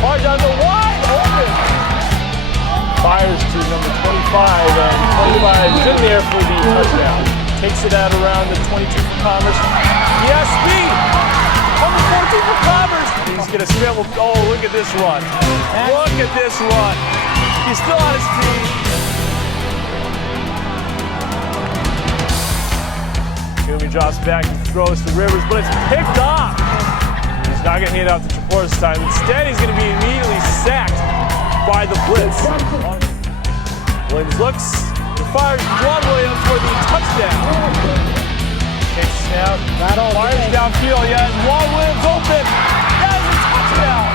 Hard down the wide open. Fires to number 25, and 25 is in there for the touchdown. Takes it out around the 22 for Commerce. Yes, speed. On the 14 for Commerce. He's going to scramble. Oh, look at this run. Look at this run. He's still on his feet. He drops back and throws to Rivers, but it's picked off. He's not going to hand out to Trapor this time. Instead, he's going to be immediately sacked by the Blitz. Williams looks, and fires Juan Williams for the touchdown. Okay, snap. Fires downfield, yeah, and Juan Williams open. That is a touchdown.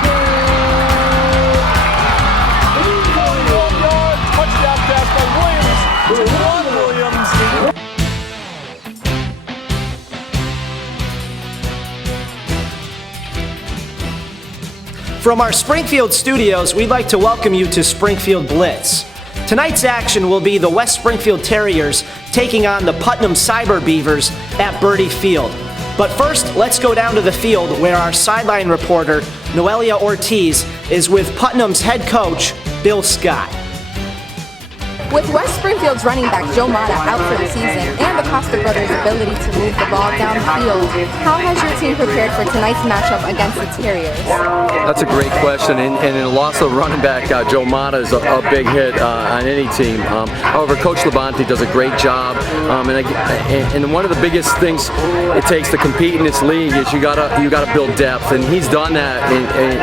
81-yard touchdown pass by Williams to Juan Williams. From our Springfield studios, we'd like to welcome you to Springfield Blitz. Tonight's action will be the West Springfield Terriers taking on the Putnam Beavers at Berte Field. But first, let's go down to the field where our sideline reporter, Noelia Ortiz, is with Putnam's head coach, Bill Scott. With West Springfield's running back Joe Mata out for the season and the Costa brothers' ability to move the ball down the field, how has your team prepared for tonight's matchup against the Terriers? That's a great question, and the loss of running back Joe Mata is a big hit on any team. However, Coach Labonte does a great job, and one of the biggest things it takes to compete in this league is you gotta build depth, and he's done that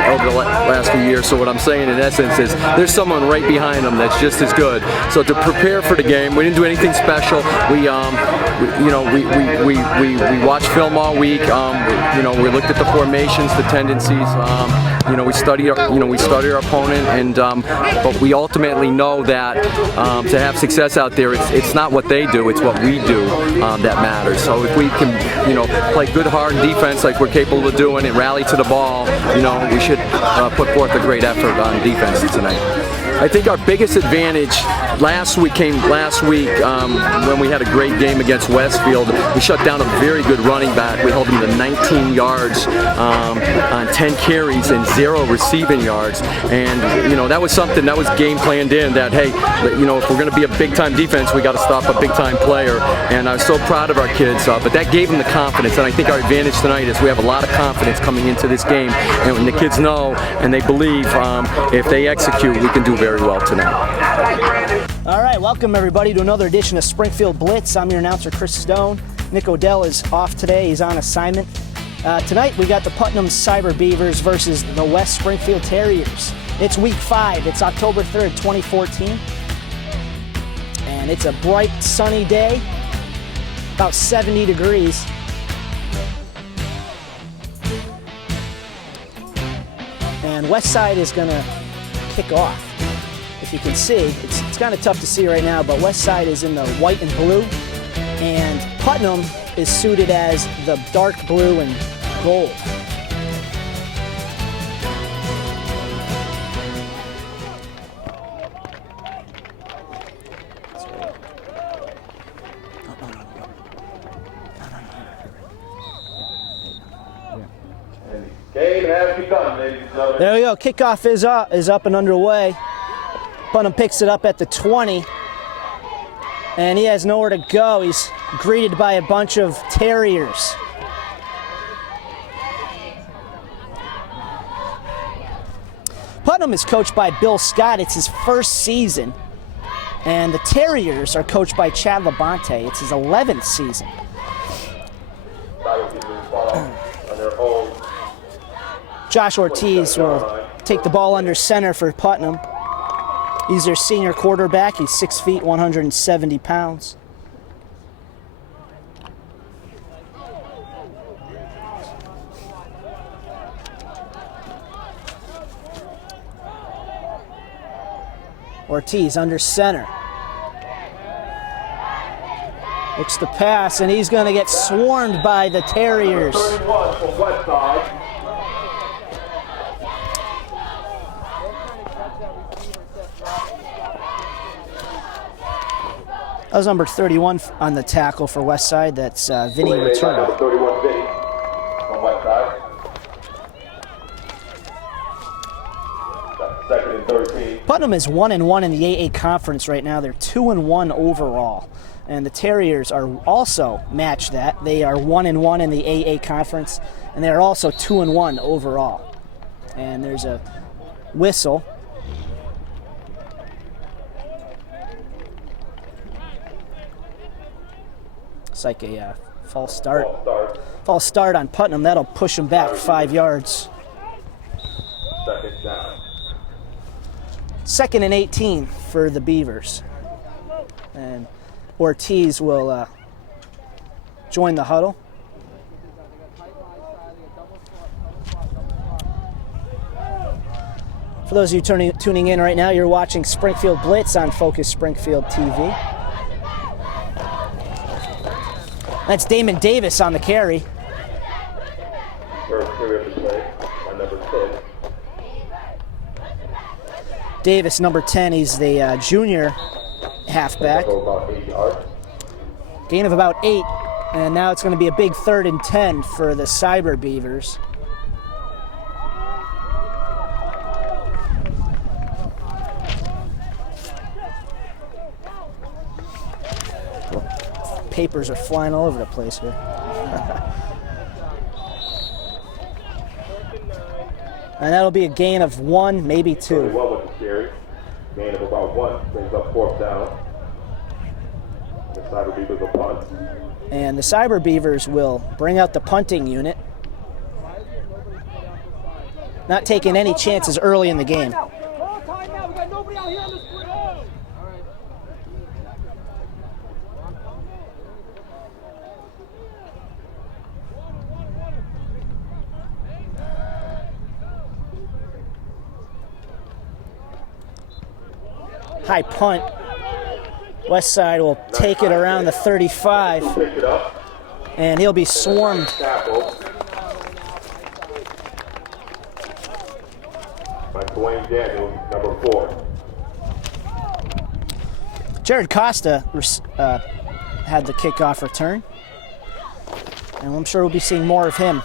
over the last few years. So what I'm saying in essence is there's someone right behind him that's just as good. So to prepare for the game, we didn't do anything special. We watched film all week. We looked at the formations, the tendencies. We studied our opponent, and but we ultimately know that to have success out there, it's not what they do, it's what we do that matters. So if we can, play good hard defense like we're capable of doing and rally to the ball, we should put forth a great effort on defense tonight. I think our biggest advantage last week when we had a great game against Westfield. We shut down a very good running back. We held him to 19 yards on 10 carries and 0 receiving yards. And that was something that was game planned in. That hey, if we're going to be a big time defense, we got to stop a big time player. And I was so proud of our kids. But that gave them the confidence. And I think our advantage tonight is we have a lot of confidence coming into this game. And when the kids know and they believe, if they execute, we can do very well tonight. All right, welcome everybody to another edition of Springfield Blitz. I'm your announcer, Chris Stone. Nick Odell is off today. He's on assignment. Tonight we got the Putnam Beavers versus the West Springfield Terriers. It's week 5. It's October 3rd, 2014. And it's a bright, sunny day, about 70 degrees. And Westside is going to kick off. If you can see, it's kind of tough to see right now, but Westside is in the white and blue, and Putnam is suited as the dark blue and gold. There we go. Kickoff is up and underway. Putnam picks it up at the 20, and he has nowhere to go. He's greeted by a bunch of Terriers. Putnam is coached by Bill Scott. It's his first season, and the Terriers are coached by Chad Labonte. It's his 11th season. Josh Ortiz will take the ball under center for Putnam. He's their senior quarterback. He's 6 feet, 170 pounds. Ortiz under center. Looks to pass, and he's going to get swarmed by the Terriers. That was number 31 on the tackle for Westside. That's Vinny Return. 31 Vinny from Westside. Second and 13. Putnam is 1-1 in the AA conference right now. They're 2-1 overall. And the Terriers are also match that. They are 1-1 in the AA conference, and they are also 2-1 overall. And there's a whistle. It's like a false start. False start on Putnam. That'll push them back 5 yards. Second down. 2nd and 18 for the Beavers. And Ortiz will join the huddle. For those of you tuning in right now, you're watching Springfield Blitz on Focus Springfield TV. That's Damon Davis on the carry. First carry of the play by number 10. Davis, number 10, he's the junior halfback. Go about 8 yards. Gain of about 8, and now it's going to be a big 3rd and 10 for the Cyber Beavers. Papers are flying all over the place here. And that'll be a gain of 1, maybe 2. Well with the carry. Gain of about 1. Brings up 4th down. The Cyber Beavers will punt. And the Cyber Beavers will bring out the punting unit. Not taking any chances early in the game. High punt. West Side will take it around the 35, Pick it up. and he'll be swarmed. Tackle. By Dwayne Daniels, number 4. Jared Costa had the kickoff return, and I'm sure we'll be seeing more of him.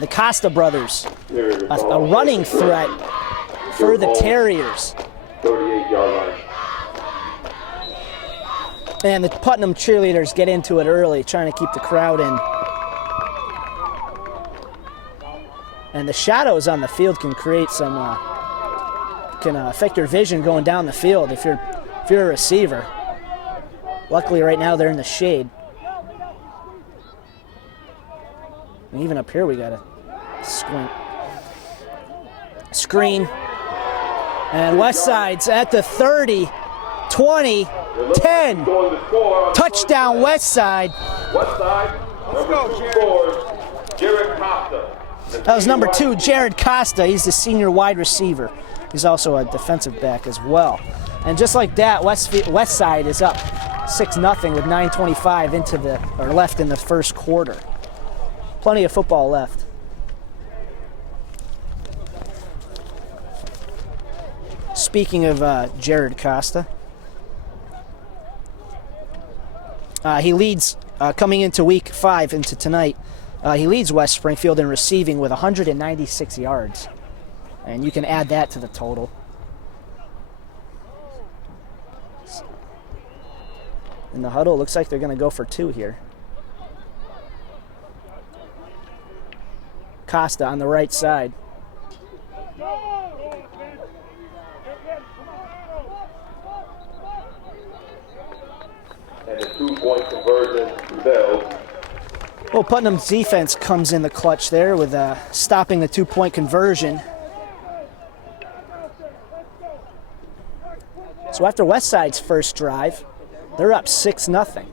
The Costa brothers, a running threat for the Terriers. 38-yard line. And the Putnam cheerleaders get into it early, trying to keep the crowd in. And the shadows on the field can create some, can affect your vision going down the field if you're a receiver. Luckily, right now they're in the shade. And even up here, we got a squint. Screen. And West Side's at the 30, 20, 10. Touchdown West Side. West Side, number 2 scores, Jared Costa. That was number 2, Jared Costa. He's the senior wide receiver. He's also a defensive back as well. And just like that, West Side is up 6-0 with 9:25 left in the first quarter. Plenty of football left. Speaking of Jared Costa, he leads coming into week 5 into tonight. He leads West Springfield in receiving with 196 yards. And you can add that to the total. In the huddle, it looks like they're going to go for 2 here. Costa on the right side. And the 2-point conversion failed. Well, Putnam's defense comes in the clutch there with stopping the 2-point conversion. So after West Side's first drive, they're up 6-0.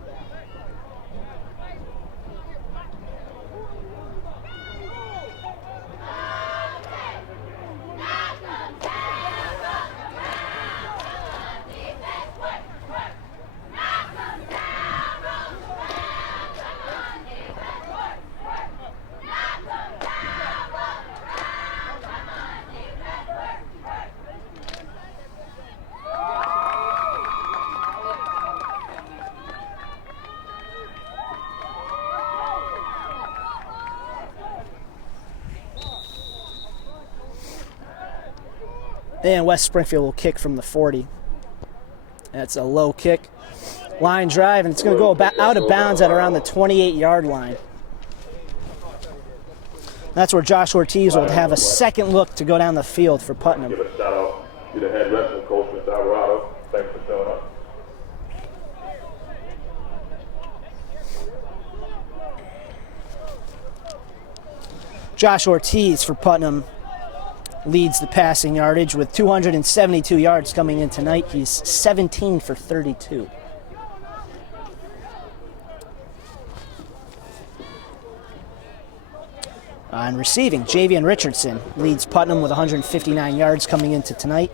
And West Springfield will kick from the 40. That's a low kick. Line drive, and it's going to go out of bounds at around the 28-yard line. That's where Josh Ortiz will have a second look to go down the field for Putnam. Give a shout out to the head wrestling coach, Mr. Alvarado. Thanks for showing up. Josh Ortiz for Putnam leads the passing yardage with 272 yards coming in tonight. He's 17 for 32. On receiving, Javian Richardson leads Putnam with 159 yards coming into tonight.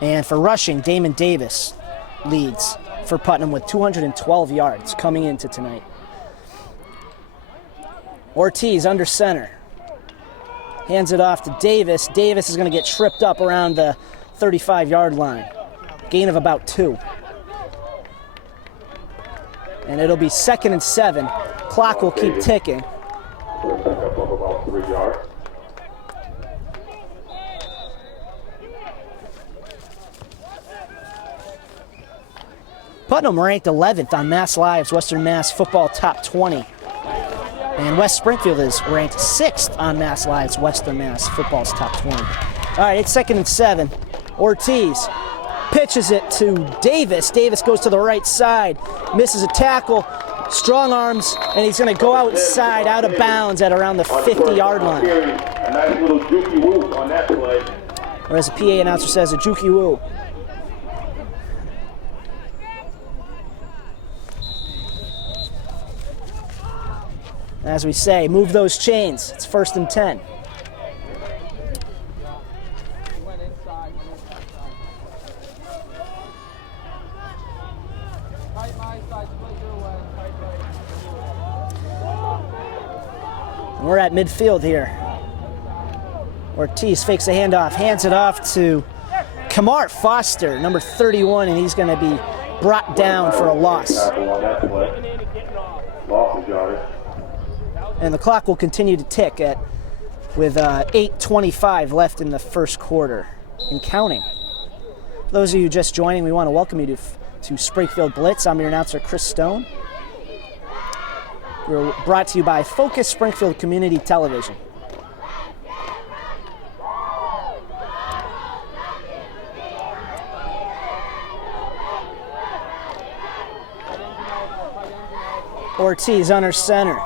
And for rushing, Damon Davis leads for Putnam with 212 yards coming into tonight. Ortiz under center. Hands it off to Davis. Davis is going to get tripped up around the 35-yard line. Gain of about 2. And it'll be 2nd and 7. Clock will keep ticking. We'll pick up of about 3 yards. Putnam ranked 11th on Mass Live's Western Mass Football Top 20. And West Springfield is ranked 6th on Mass Live's Western Mass Football's Top 20. All right, it's 2nd and 7. Ortiz pitches it to Davis. Davis goes to the right side, misses a tackle, strong arms, and he's going to go outside, out of bounds at around the 50-yard line. A nice little jukey woo on that play. Or as the PA announcer says, a jukey woo. As we say, move those chains. It's 1st and 10. We're at midfield here. Ortiz fakes a handoff, hands it off to Kamar Foster, number 31, and he's going to be brought down for a loss. And the clock will continue to tick with 8:25 left in the first quarter and counting. For those of you just joining, we want to welcome you to Springfield Blitz. I'm your announcer, Chris Stone. We're brought to you by Focus Springfield Community Television. Ortiz under center.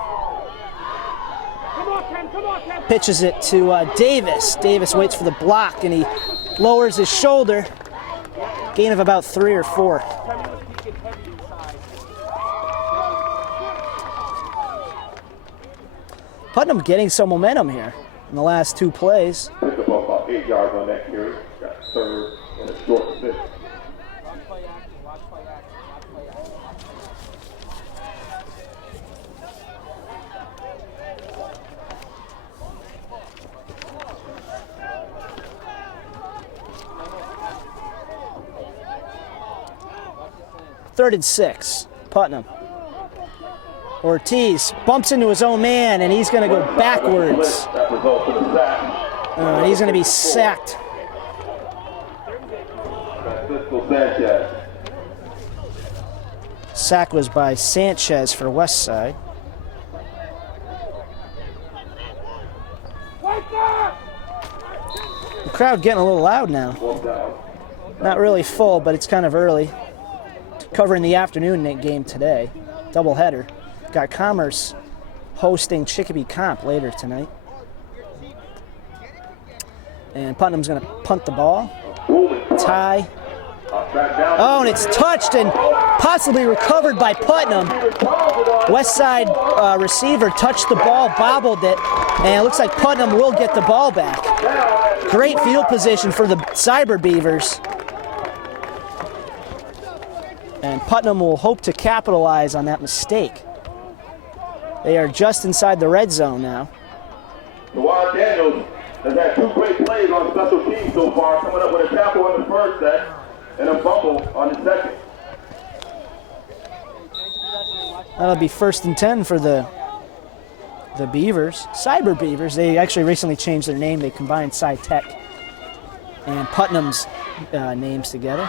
Pitches it to Davis. Davis waits for the block and he lowers his shoulder. Gain of about 3 or 4. Putnam getting some momentum here in the last 2 plays. Picked up about 8 yards on that carry. Got 3rd and a short 6. Third and 6, Putnam. Ortiz bumps into his own man, and he's going to go backwards. And he's going to be sacked. Sack was by Sanchez for West Side. The crowd getting a little loud now. Not really full, but it's kind of early. Covering the afternoon game today, doubleheader. Got Commerce hosting Chicopee Comp later tonight. And Putnam's going to punt the ball. Tie. Oh, and it's touched and possibly recovered by Putnam. West Side receiver touched the ball, bobbled it, and it looks like Putnam will get the ball back. Great field position for the Cyber Beavers. And Putnam will hope to capitalize on that mistake. They are just inside the red zone now. Dewan Daniels has had 2 great plays on special teams so far, coming up with a tackle on the first set and a fumble on the second. That'll be 1st and 10 for the Beavers. Cyber Beavers, they actually recently changed their name. They combined Cy Tech and Putnam's names together.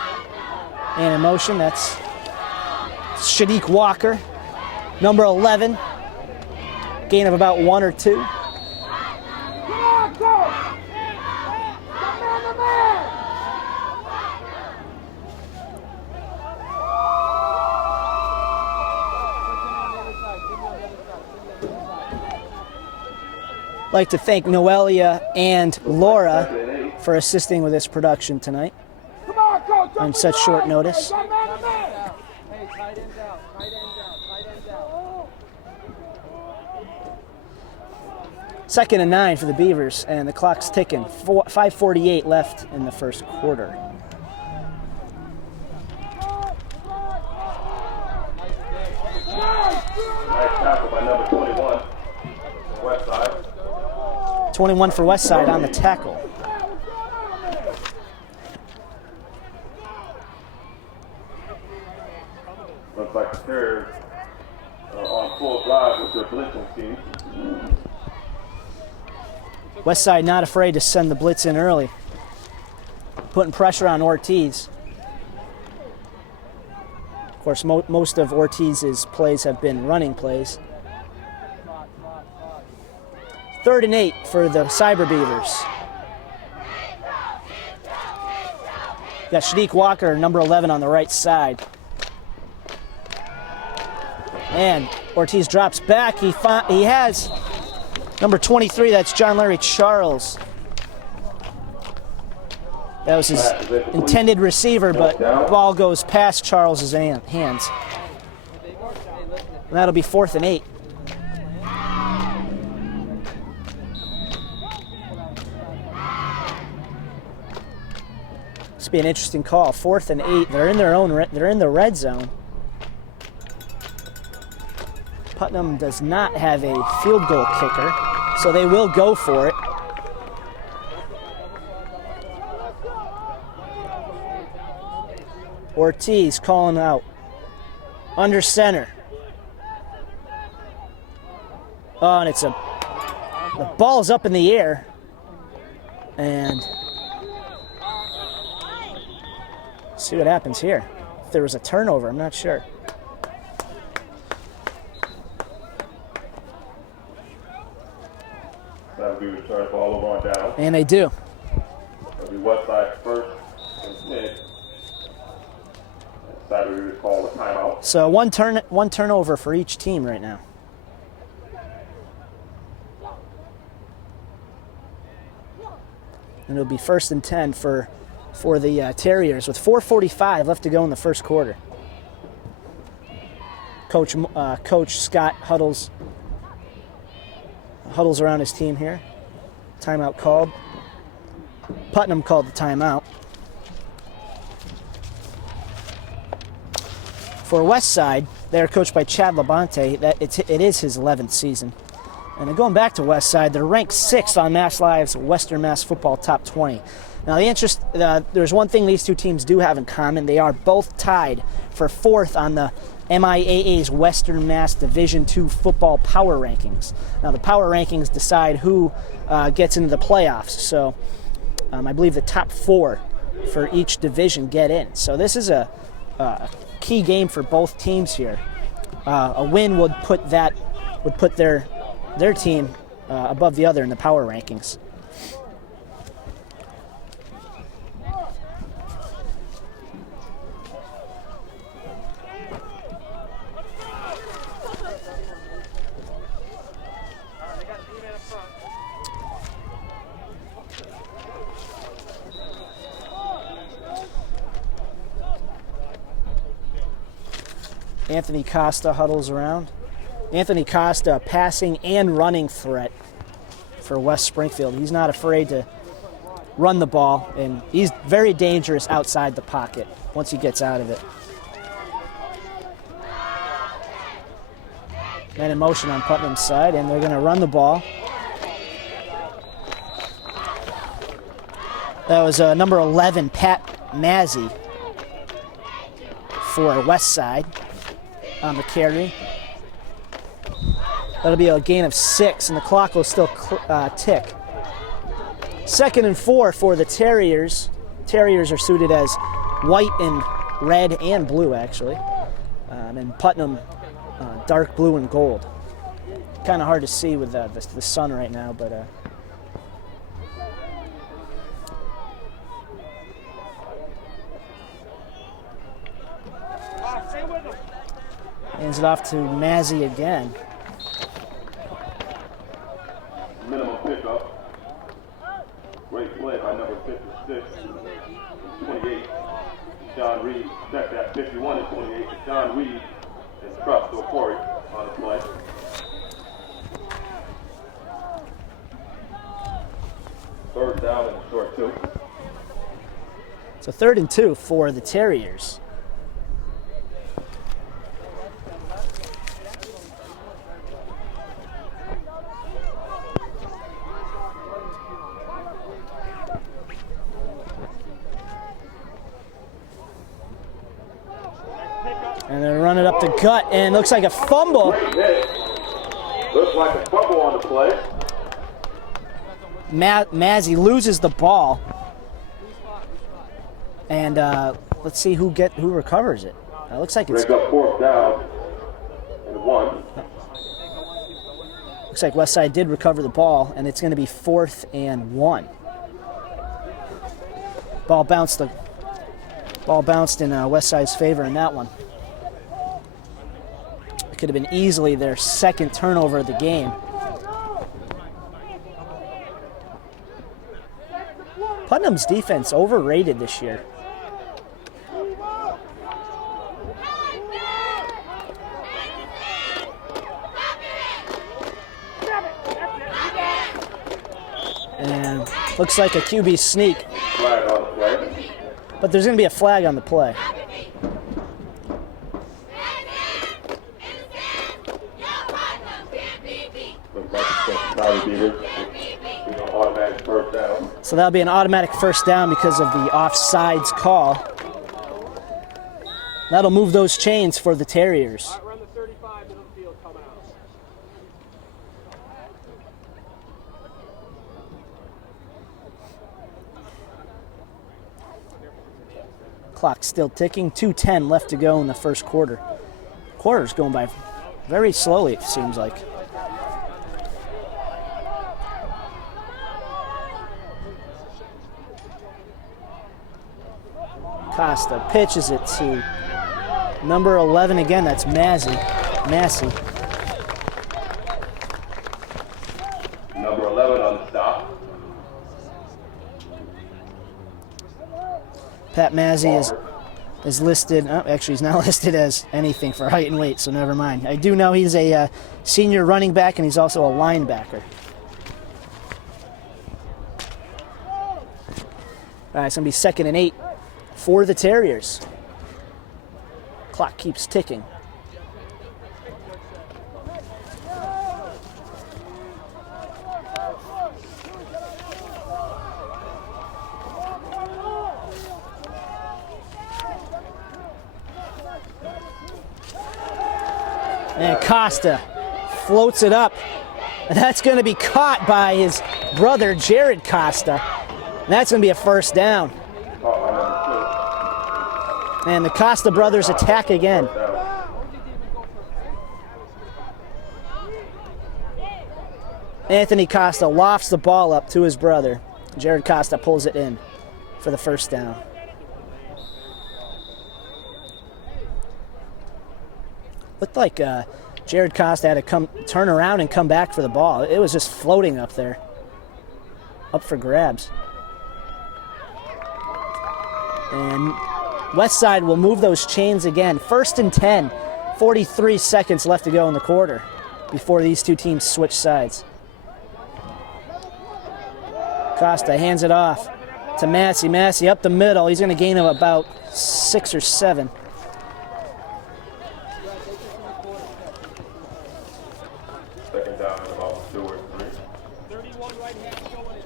And in motion, that's Shadiq Walker, number 11. Gain of about 1 or 2. I'd like to thank Noelia and Laura for assisting with this production tonight on such short notice. Second and 9 for the Beavers, and the clock's ticking. 5:48 left in the first quarter. Nice tackle by number 21, West Side. 21 for Westside on the tackle. Looks like the Terriers are on full drive with their blitzing scheme. Westside not afraid to send the blitz in early, putting pressure on Ortiz. Of course, most of Ortiz's plays have been running plays. 3rd and 8 for the Cyber Beavers. Got Shadiq Walker, number 11, on the right side. And Ortiz drops back. He has number 23, that's John Larry Charles. That was his intended receiver, but the ball goes past Charles's hands. And that'll be 4th and 8. This will be an interesting call. 4th and 8. They're in the red zone. Putnam does not have a field goal kicker, so they will go for it. Ortiz calling out. Under center. Oh, and the ball's up in the air. And see what happens here. If there was a turnover, I'm not sure. That'll be returned ball over on down. And they do. That'll be West Side first and 10. Saturday we call a timeout. So one turnover for each team right now. And it'll be 1st and 10 for the Terriers with 4:45 left to go in the first quarter. Coach Scott huddles around his team here. Timeout called. Putnam called the timeout. For Westside, they're coached by Chad Labonte. It is his 11th season. And then going back to Westside, they're ranked 6th on Mass Live's Western Mass Football Top 20. Now, there's one thing these two teams do have in common. They are both tied for 4th on the MIAA's Western Mass Division II Football Power Rankings. Now, the Power Rankings decide who gets into the playoffs. So, I believe the top 4 for each division get in. So this is a key game for both teams here. A win would put their team above the other in the power rankings. Anthony Costa huddles around. Anthony Costa, passing and running threat for West Springfield. He's not afraid to run the ball, and he's very dangerous outside the pocket once he gets out of it. Man in motion on Putnam's side, and they're going to run the ball. That was number 11, Pat Mazzy, for West Side on the carry. That'll be a gain of 6, and the clock will still tick. 2nd and 4 for the Terriers. Terriers are suited as white and red and blue, actually. And Putnam, dark blue and gold. Kind of hard to see with the sun right now, but hands it off to Mazzy again. Minimum pickup. Great play by number 56, 28. John Reed checked that 51 and 28. John Reed is truck to Corey on the play. Third down and short 2. So 3rd and 2 for the Terriers. And they're running up the gut, and looks like a fumble. Great hit. Looks like a fumble on the play. Mazzy loses the ball, and let's see who recovers it. Looks like it's. Break up 4th down and 1. Looks like Westside did recover the ball, and it's going to be 4th and 1. Ball bounced in Westside's favor in that one. It could have been easily their 2nd turnover of the game. Putnam's defense overrated this year. And looks like a QB sneak. Flag on the play. But there's going to be a flag on the play. Looks like it's Beavers. Automatic first down. So that'll be an automatic first down because of the offsides call. That'll move those chains for the Terriers. Run the 35 to the field, come out. Clock still ticking. 2:10 left to go in the first quarter. Quarter's going by very slowly, it seems like. Costa pitches it to number 11 again. That's Massey. Number 11 on the stop. Pat Massey is listed. Oh, actually, he's not listed as anything for height and weight, so never mind. I do know he's a senior running back, and he's also a linebacker. All right, it's going to be 2nd and 8 for the Terriers. Clock keeps ticking. And Costa floats it up. And that's going to be caught by his brother, Jared Costa. And that's going to be a first down. And the Costa brothers attack again. Anthony Costa lofts the ball up to his brother. Jared Costa pulls it in for the first down. Looked like Jared Costa had to turn around and come back for the ball. It was just floating up there, up for grabs. And Westside will move those chains again. 1st and 10, 43 seconds left to go in the quarter before these two teams switch sides. Costa hands it off to Massey. Massey up the middle. He's going to gain him about 6 or 7. Second down and about 2 or 3. 31 right hand showing it.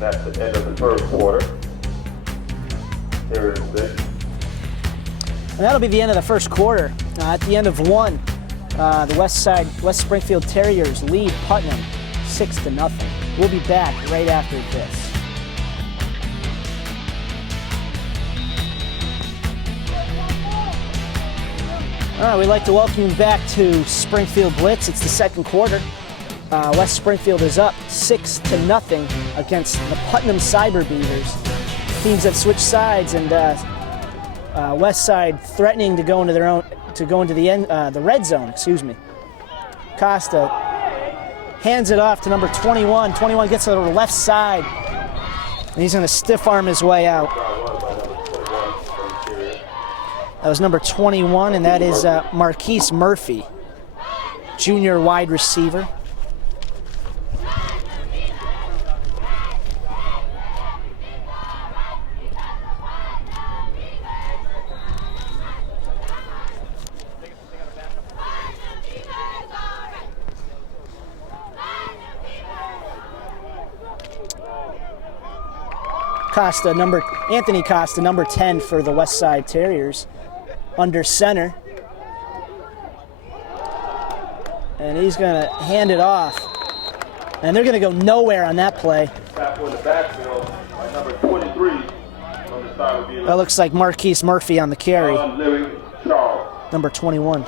That's the end of the first quarter. Terriers 6. And that'll be the end of the first quarter. At the end of one, the West Springfield Terriers lead Putnam 6-0. We'll be back right after this. All right, we'd like to welcome you back to Springfield Blitz. It's the second quarter. West Springfield is up 6-0 against the Putnam Cyber Beavers. Teams have switched sides, and West Side threatening to go into the red zone. Excuse me. Costa hands it off to number 21. 21 gets to the left side, and he's going to stiff arm his way out. That was number 21, and that is Marquise Murphy, junior wide receiver. Anthony Costa, number 10 for the West Side Terriers, under center. And he's going to hand it off. And they're going to go nowhere on that play. In the backfield by number 23 on the side of the That looks like Marquise Murphy on the carry, Charles. number 21.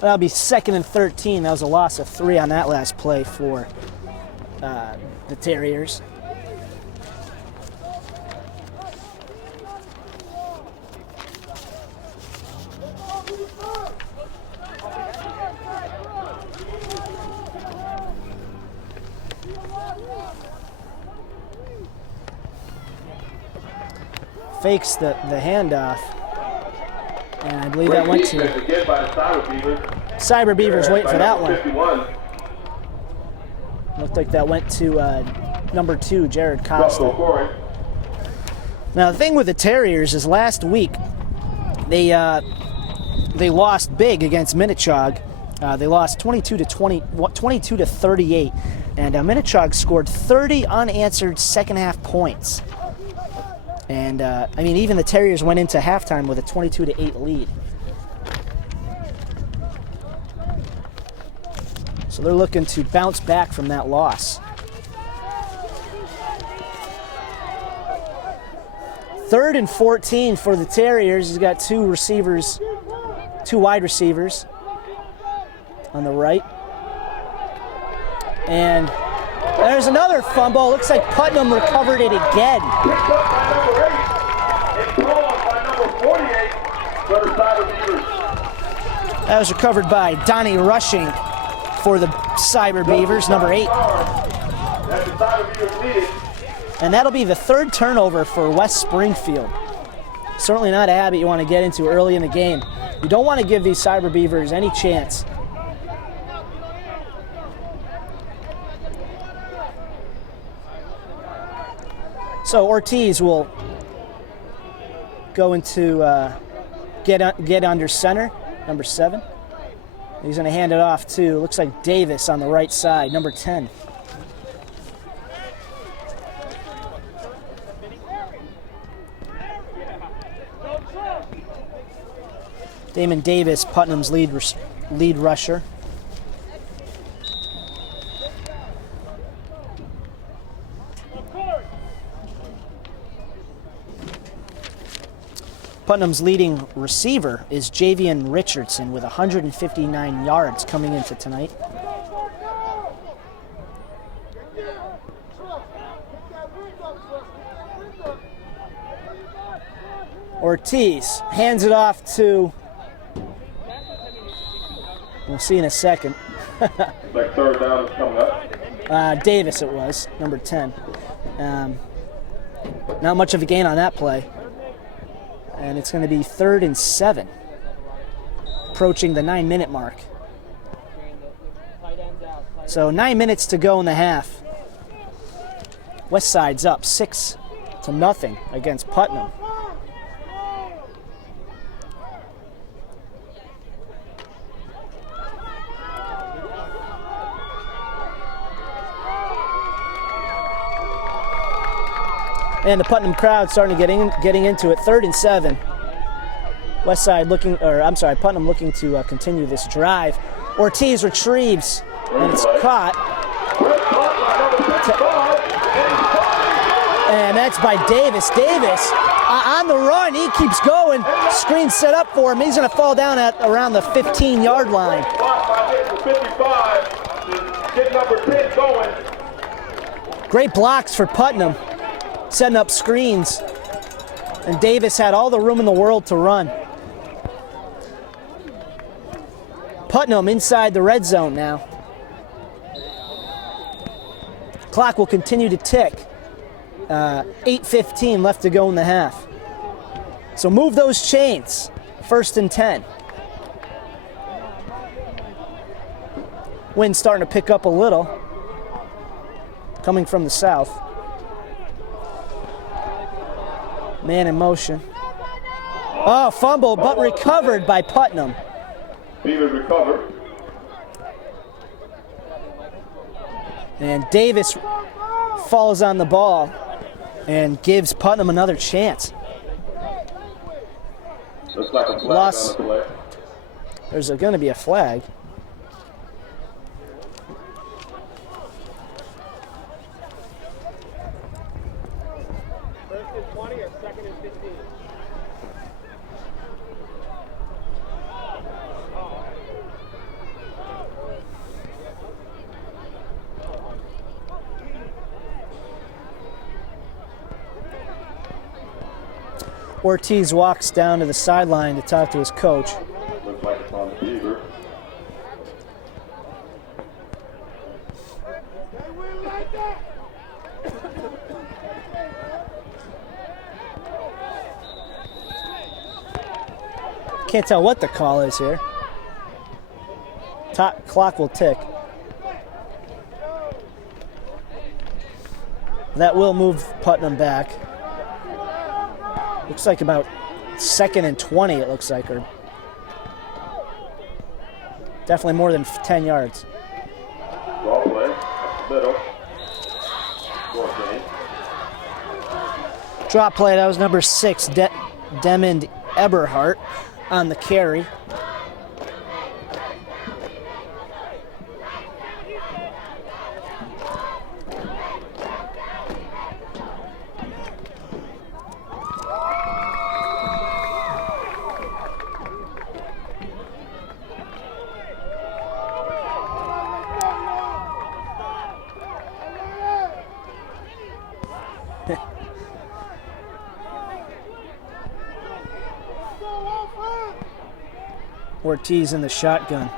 That'll be 2nd and 13. That was a loss of 3 on that last play for the Terriers. Fakes the handoff. And I believe that went to Cyber Beavers. Waiting for that one. Looked like that went to number 2, Jared Costa. Now the thing with the Terriers is last week they lost big against Minnechaug. They lost 22 to 38, and Minnechaug scored 30 unanswered second half points. And I mean, even the Terriers went into halftime with a 22-8 lead. So they're looking to bounce back from that loss. 3rd and 14 for the Terriers. He's got 2 wide receivers on the right. And there's another fumble. Looks like Putnam recovered it again. Picked up by number 8 and called by number 48 for the Cyber Beavers. That was recovered by Donnie Rushing for the Cyber Beavers, number 8. That's the Cyber Beavers lead. And that'll be the 3rd turnover for West Springfield. Certainly not a habit you want to get into early in the game. You don't want to give these Cyber Beavers any chance. So Ortiz will go into get under center, number 7. He's going to hand it off to, looks like Davis on the right side, number 10. Damon Davis, Putnam's lead rusher. Putnam's leading receiver is Javian Richardson with 159 yards coming into tonight. Ortiz hands it off to, we'll see in a second. Like 3rd down is coming up. Davis it was, number 10. Not much of a gain on that play. And it's going to be 3rd and 7, approaching the 9-minute mark. So 9 minutes to go in the half. West Side's up 6-0 against Putnam. And the Putnam crowd starting to getting into it. 3rd and 7. Putnam looking to continue this drive. Ortiz retrieves, and it's caught. And that's by Davis. Davis on the run. He keeps going. Screen set up for him. He's going to fall down at around the 15-yard line. Great blocks for Putnam, setting up screens. And Davis had all the room in the world to run. Putnam inside the red zone now. Clock will continue to tick. 8:15 left to go in the half. So move those chains. 1st and 10. Wind starting to pick up a little. Coming from the south. Man in motion. Oh, fumble, but recovered by Putnam. Beavers recover. And Davis falls on the ball and gives Putnam another chance. Looks like a flag Loss. on the play. There's going to be a flag. Ortiz walks down to the sideline to talk to his coach. Looks like it's on the Beaver. Can't tell what the call is here. Clock will tick. That will move Putnam back. Looks like about 2nd and 20, it looks like, or definitely more than 10 yards. Ball play, middle. Short game. Drop play, that was number 6, Demond Eberhardt on the carry. Ortiz in the shotgun.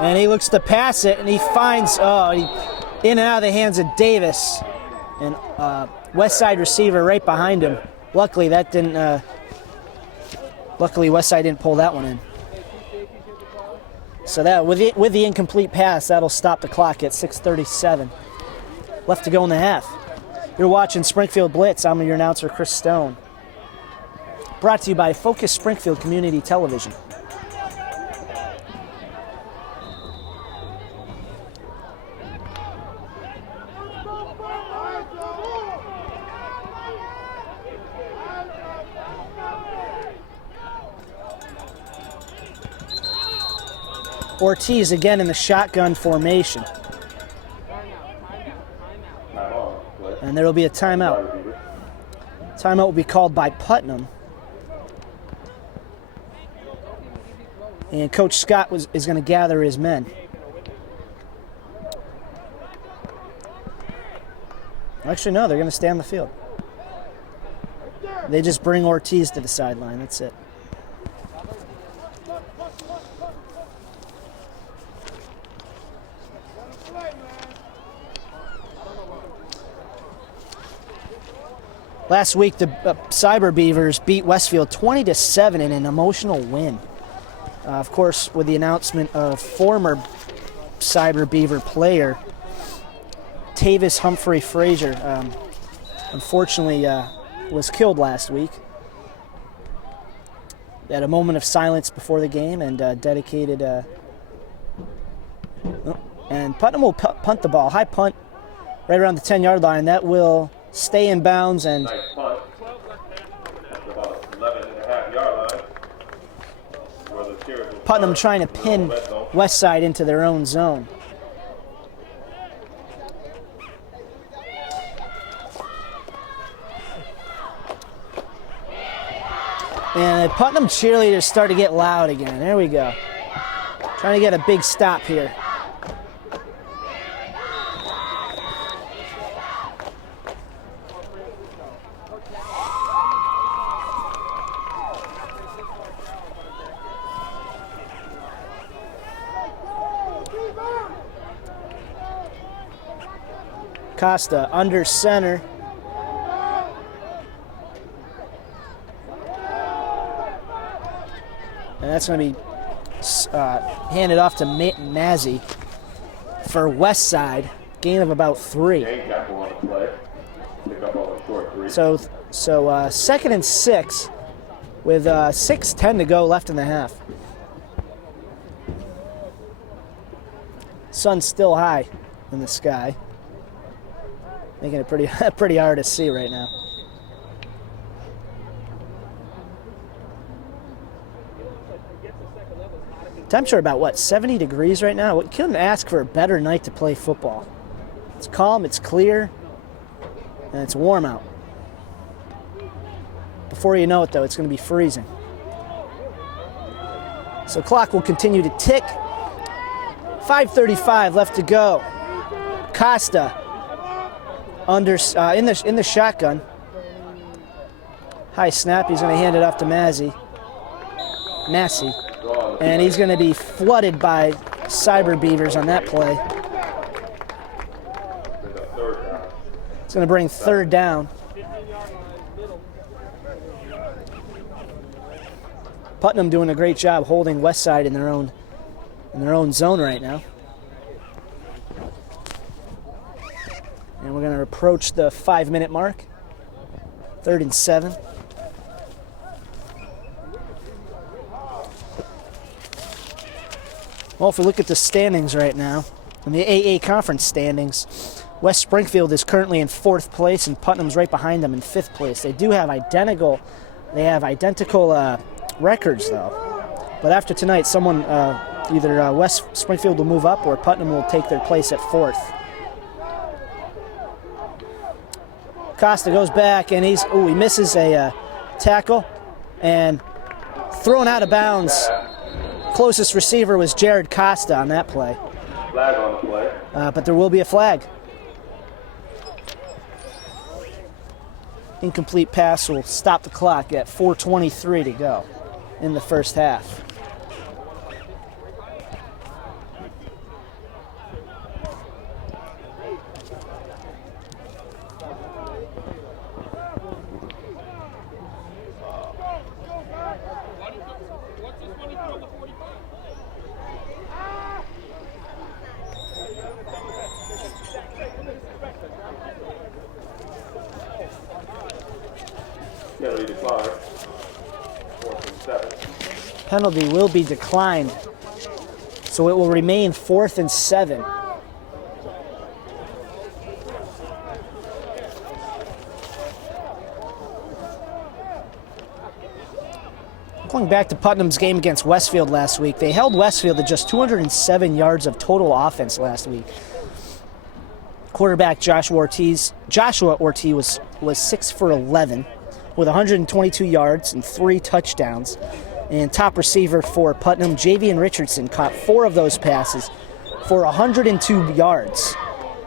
And he looks to pass it, and he finds, in and out of the hands of Davis. And West Side receiver right behind him. Luckily, West Side didn't pull that one in. So that with the incomplete pass, that'll stop the clock at 6:37. Left to go in the half. You're watching Springfield Blitz. I'm your announcer, Chris Stone. Brought to you by Focus Springfield Community Television. Ortiz again in the shotgun formation. And there will be a timeout. Timeout will be called by Putnam. And Coach Scott is going to gather his men. Actually, no, they're going to stay on the field. They just bring Ortiz to the sideline. That's it. Last week, the Cyber Beavers beat Westfield 20-7 in an emotional win. Of course, with the announcement of former Cyber Beaver player Tavis Humphrey Frazier, unfortunately was killed last week. They had a moment of silence before the game and dedicated. And Putnam will punt the ball, high punt, right around the 10-yard line. That will stay in bounds, and Nice punt. That's about 11.5-yard line. Where the Terriers will Putnam start trying to in the pin red zone. Westside into their own zone. And the Putnam cheerleaders start to get loud again. There we go. Trying to get a big stop here. Costa under center. And that's going to be handed off to Mazzy for West Side. Gain of about 3. Game tackle on the play. Pick up on a short 3. So 2nd and 6 with 6:10 to go left in the half. Sun's still high in the sky, making it pretty hard to see right now. Temps are about, what, 70 degrees right now? We couldn't ask for a better night to play football. It's calm, it's clear, and it's warm out. Before you know it, though, it's going to be freezing. So clock will continue to tick. 5:35 left to go. Costa under in the shotgun. High snap. He's going to hand it off to Massey. And he's going to be flooded by Cyber Beavers on that play. It's going to bring 3rd down. Putnam doing a great job holding Westside in their own zone right now. And we're going to approach the 5-minute mark. 3rd and 7. Well, if we look at the standings right now, in the AA conference standings, West Springfield is currently in 4th place, and Putnam's right behind them in 5th place. They do have identical records, though. But after tonight, someone, either West Springfield will move up or Putnam will take their place at 4th. Costa goes back, and he misses a tackle and thrown out of bounds. Closest receiver was Jared Costa on that play. Flag on the play. But there will be a flag. Incomplete pass will stop the clock at 4:23 to go in the first half. Penalty declined. 4th and 7. Penalty will be declined, so it will remain 4th and 7. Going back to Putnam's game against Westfield last week, they held Westfield to just 207 yards of total offense last week. Quarterback Joshua Ortiz was 6 for 11 with 122 yards and 3 touchdowns. And top receiver for Putnam, Javian Richardson, caught 4 of those passes for 102 yards,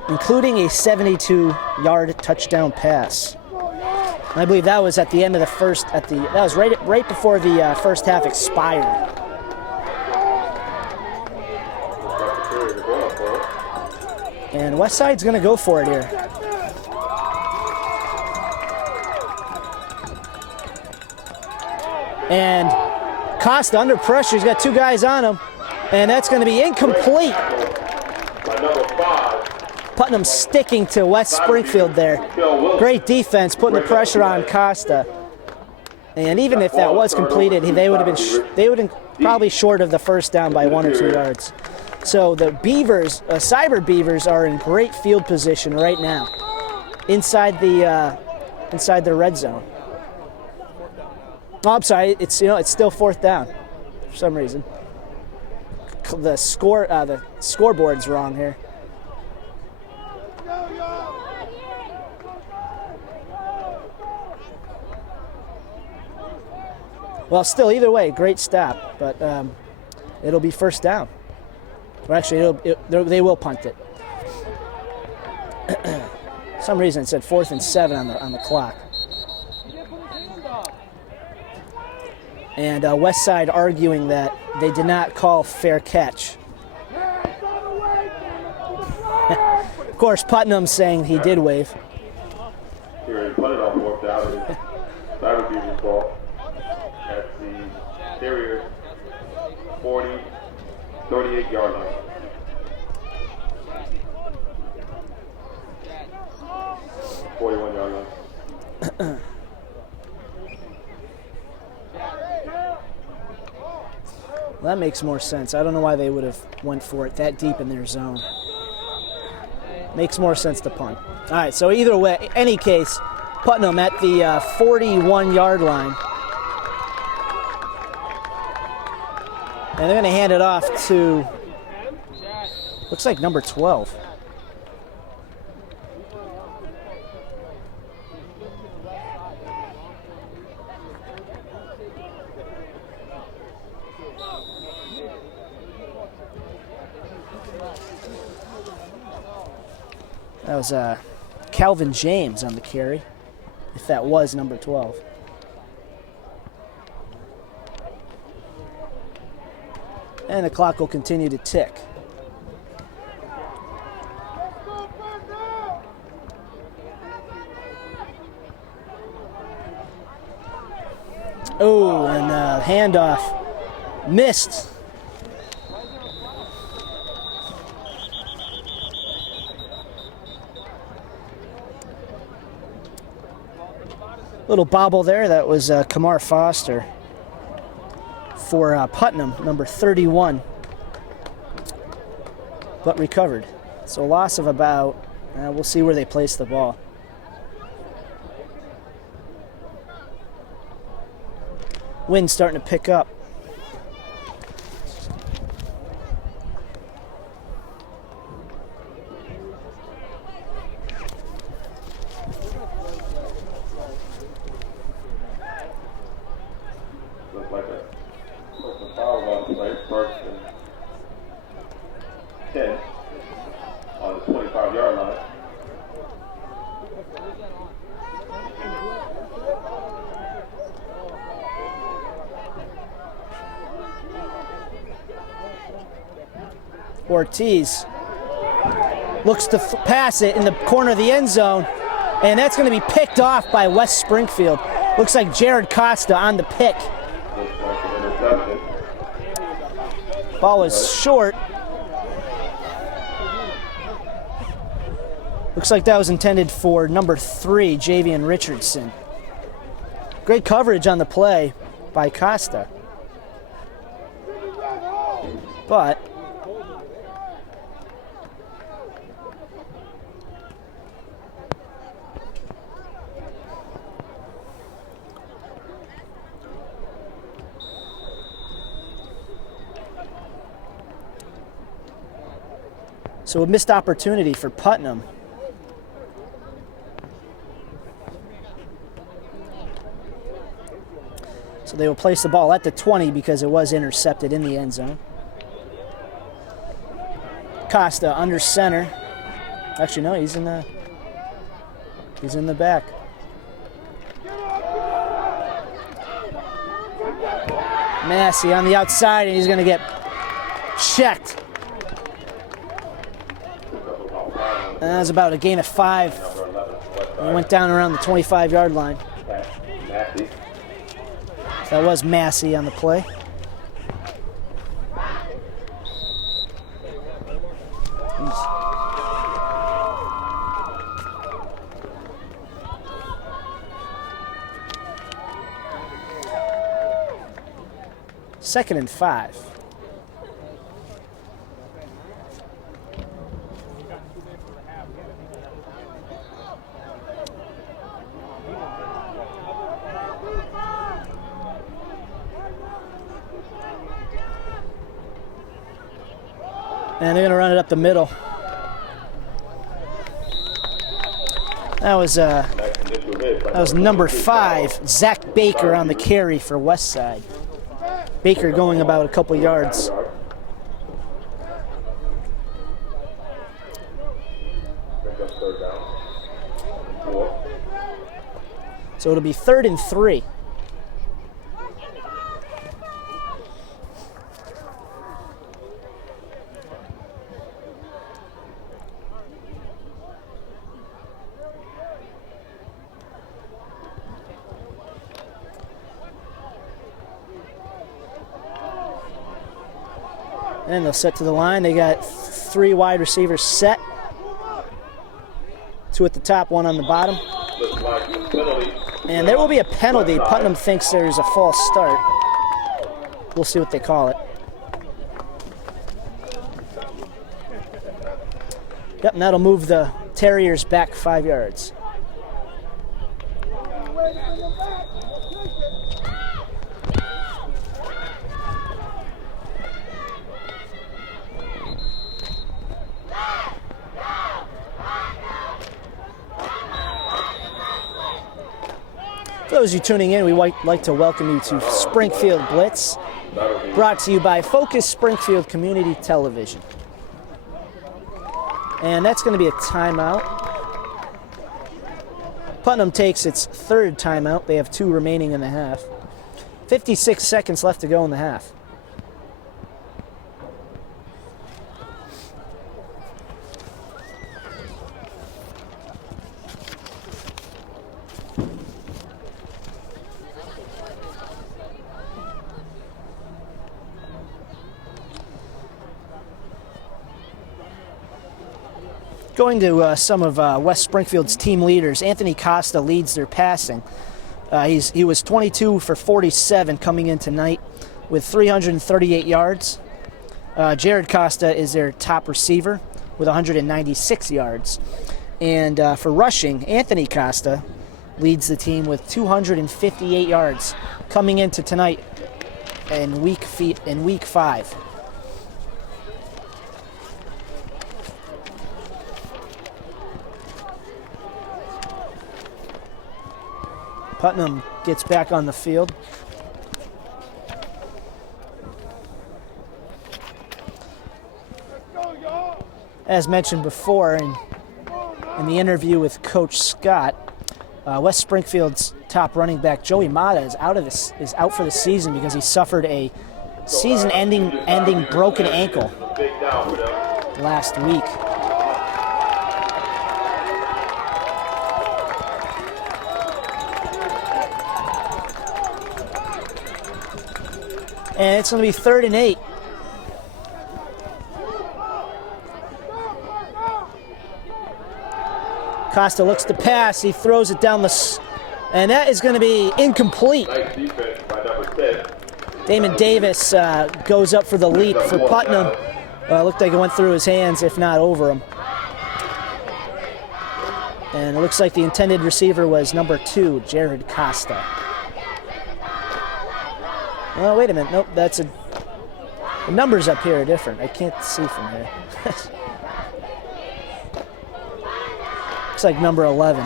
including a 72-yard touchdown pass. And I believe that was at the end of the first. That was right before the first half expired. And Westside's going to go for it here. And Costa under pressure. He's got 2 guys on him. And that's going to be incomplete. By number 5. Putnam sticking to West Springfield there. Great defense, putting the pressure on Costa. And even if that was completed, they would have been probably short of the first down by 1 or 2 yards. So the Beavers, Cyber Beavers, are in great field position right now. inside the red zone. Oh, I'm sorry. It's still 4th down for some reason. The scoreboard's wrong here. Well, still, either way, great stop, but it'll be 1st down. Or actually, they will punt it. For some reason, it said 4th and 7 on the clock. And West Side arguing that they did not call fair catch. Of course, Putnam saying he did wave. Here, put it on 4th down. Cyber Beavers ball at the Terriers 38-yard line. Well, that makes more sense. I don't know why they would have went for it that deep in their zone. Makes more sense to punt. All right, so either way, any case, Putnam at the 41-yard line. And they're going to hand it off to, looks like number 12. That was Calvin James on the carry, if that was number 12. And the clock will continue to tick. Oh, and handoff missed. Little bobble there. That was Kamar Foster for Putnam, number 31, but recovered. So a loss of about, we'll see where they place the ball. Wind's starting to pick up. Looks like a foul on the play, 1st and 10 on the 25-yard line. Ortiz looks to pass it in the corner of the end zone, and that's going to be picked off by West Springfield. Looks like Jared Costa on the pick. Looks like an interception. Ball is short. Looks like that was intended for number 3, Javian Richardson. Great coverage on the play by Costa. But so a missed opportunity for Putnam. So they will place the ball at the 20 because it was intercepted in the end zone. Costa under center. Actually, no, he's in the back. Massey on the outside, and he's going to get checked. And that was about a gain of 5. He went down around the 25-yard line. That was Massey on the play. Second and 5. And they're going to run it up the middle. That was number 5, Zach Baker on the carry for Westside. Baker going about a couple yards. So it'll be 3rd and 3. And they'll set to the line. They got 3 wide receivers set. 2 at the top, 1 on the bottom. And there will be a penalty. Putnam thinks there's a false start. We'll see what they call it. Yep, and that'll move the Terriers back 5 yards. For those of you tuning in, we'd like to welcome you to Springfield Blitz, brought to you by Focus Springfield Community Television. And that's going to be a timeout. Putnam takes its 3rd timeout. They have 2 remaining in the half. 56 seconds left to go in the half. Going to some of West Springfield's team leaders, Anthony Costa leads their passing. He was 22 for 47 coming in tonight with 338 yards. Jared Costa is their top receiver with 196 yards. And for rushing, Anthony Costa leads the team with 258 yards coming into tonight in week 5. Putnam gets back on the field. As mentioned before in the interview with Coach Scott, West Springfield's top running back Joey Mata is out for the season because he suffered a season-ending broken ankle last week. And it's going to be 3rd and 8. Costa looks to pass. He throws it down and that is going to be incomplete. Damon Davis goes up for the leap for Putnam. Looked like it went through his hands, if not over him. And it looks like the intended receiver was number 2, Jared Costa. Oh, wait a minute. Nope, the numbers up here are different. I can't see from here. Looks like number 11.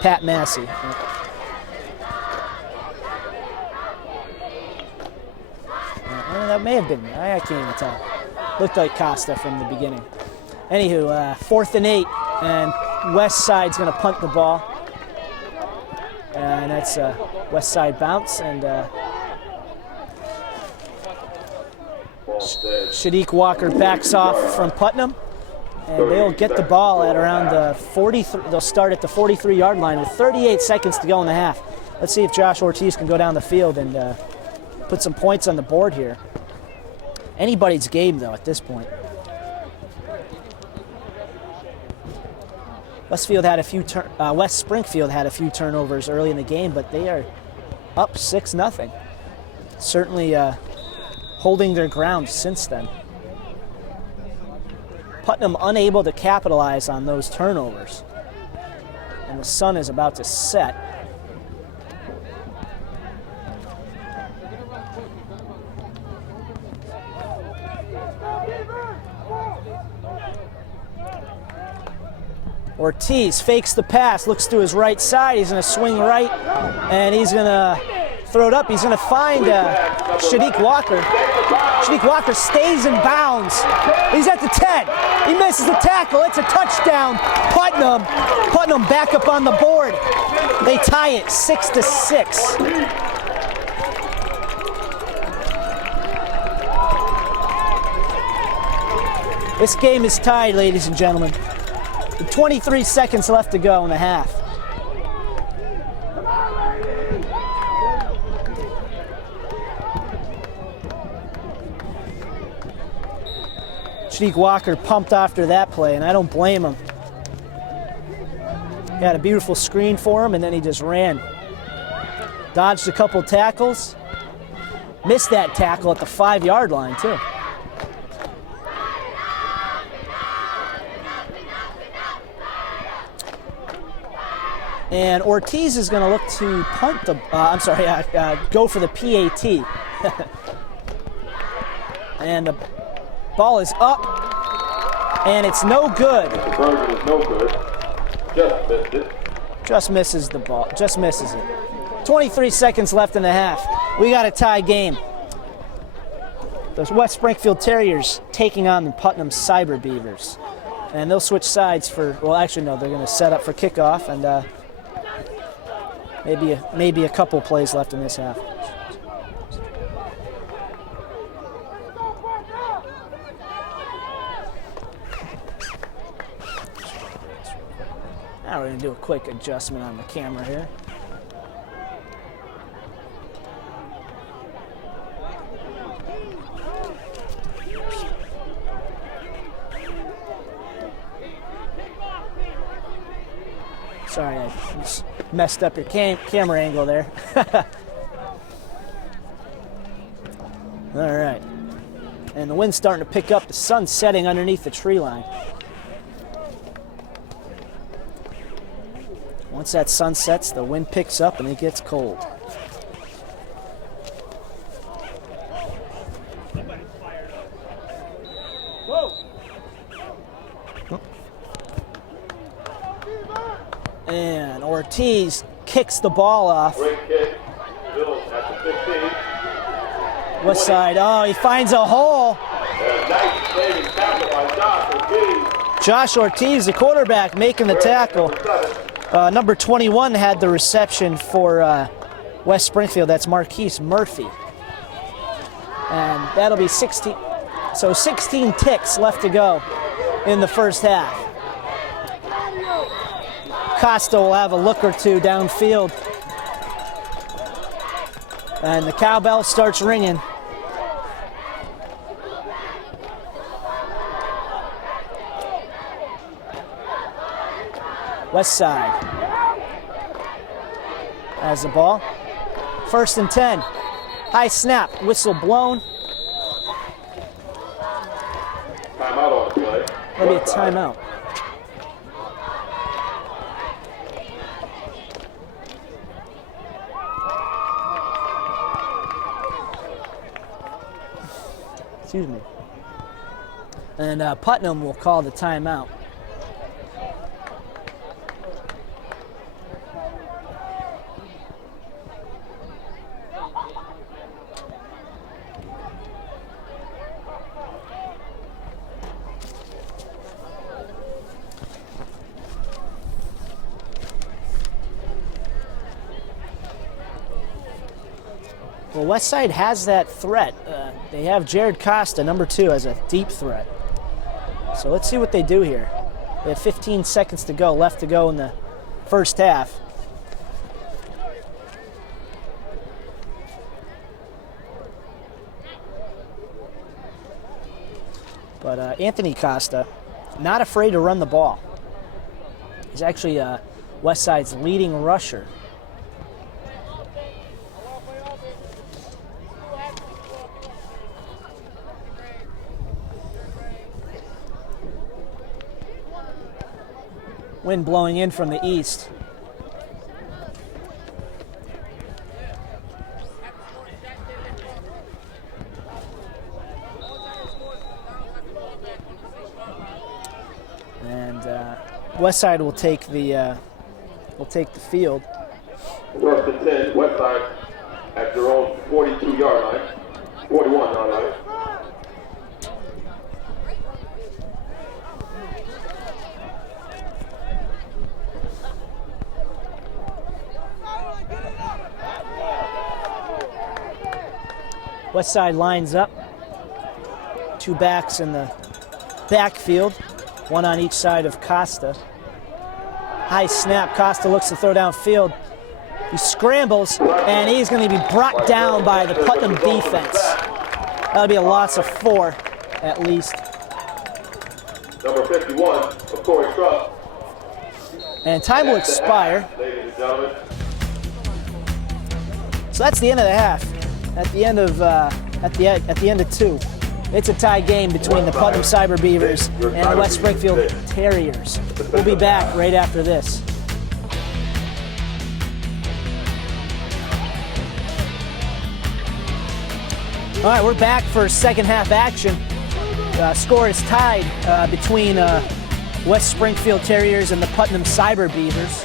Pat Massey. That may have been, I can't even tell. Looked like Costa from the beginning. Anywho, 4th and 8, and West Side's going to punt the ball. And that's West Side bounce, and Shadiq Walker backs off from Putnam, and they'll get the ball at around the 43. They'll start at the 43-yard line with 38 seconds to go in the half. Let's see if Josh Ortiz can go down the field and put some points on the board here. Anybody's game, though, at this point. West Springfield had a few turnovers early in the game, but they are up 6-0. Certainly holding their ground since then. Putnam unable to capitalize on those turnovers. And the sun is about to set. Ortiz fakes the pass, looks to his right side. He's going to swing right, and he's going to throw it up. He's going to find Shadiq Walker. Shadiq Walker stays in bounds. He's at the 10. He misses the tackle. It's a touchdown. Putnam. Putnam back up on the board. They tie it 6-6. This game is tied, ladies and gentlemen. 23 seconds left to go in the half. Shadiq Walker pumped after that play, and I don't blame him. He had a beautiful screen for him, and then he just ran. Dodged a couple tackles. Missed that tackle at the 5-yard line, too. And Ortiz is going to look to punt the, go for the PAT. And the ball is up, and it's no good. The conversion is no good. Just missed it. Just misses the ball, just misses it. 23 seconds left in the half. We got a tie game. Those West Springfield Terriers taking on the Putnam Cyber Beavers. And they'll switch sides for, well, actually, no, they're going to set up for kickoff, and maybe a couple plays left in this half. Now we're going to do a quick adjustment on the camera here. Sorry, I just messed up your camera angle there. All right. And the wind's starting to pick up. The sun's setting underneath the tree line. Once that sun sets, the wind picks up and it gets cold. And Ortiz kicks the ball off. Great kick. Bill at the 15. West side. Oh, he finds a hole. Nice saving tackle by Josh Ortiz. Josh Ortiz, the quarterback, making the tackle. Number 21 had the reception for West Springfield. That's Marquise Murphy. And that'll be 16. So 16 ticks left to go in the first half. Costa will have a look or two downfield. And the cowbell starts ringing. West side has the ball. 1st and 10. High snap, whistle blown. Timeout on the play. Maybe a timeout. Excuse me. And Putnam will call the timeout. Well, Westside has that threat. They have Jared Costa, number 2, as a deep threat. So let's see what they do here. They have 15 seconds to go, left to go in the first half. But Anthony Costa, not afraid to run the ball. He's actually Westside's leading rusher. Wind blowing in from the east. And Westside will take the field. First and 10, West Side at their own 42-yard line, 41-yard line. Westside lines up. 2 backs in the backfield, 1 on each side of Costa. High snap, Costa looks to throw downfield. He scrambles, and he's going to be brought down by the Putnam defense. That'll be a loss of 4, at least. Number 51, of Corey Truck. And time will expire. Ladies and gentlemen. So that's the end of the half. At the end of 2, it's a tie game between the Putnam Cyber Beavers and the West Springfield Terriers. We'll be back right after this. All right, we're back for second half action. Score is tied between West Springfield Terriers and the Putnam Cyber Beavers.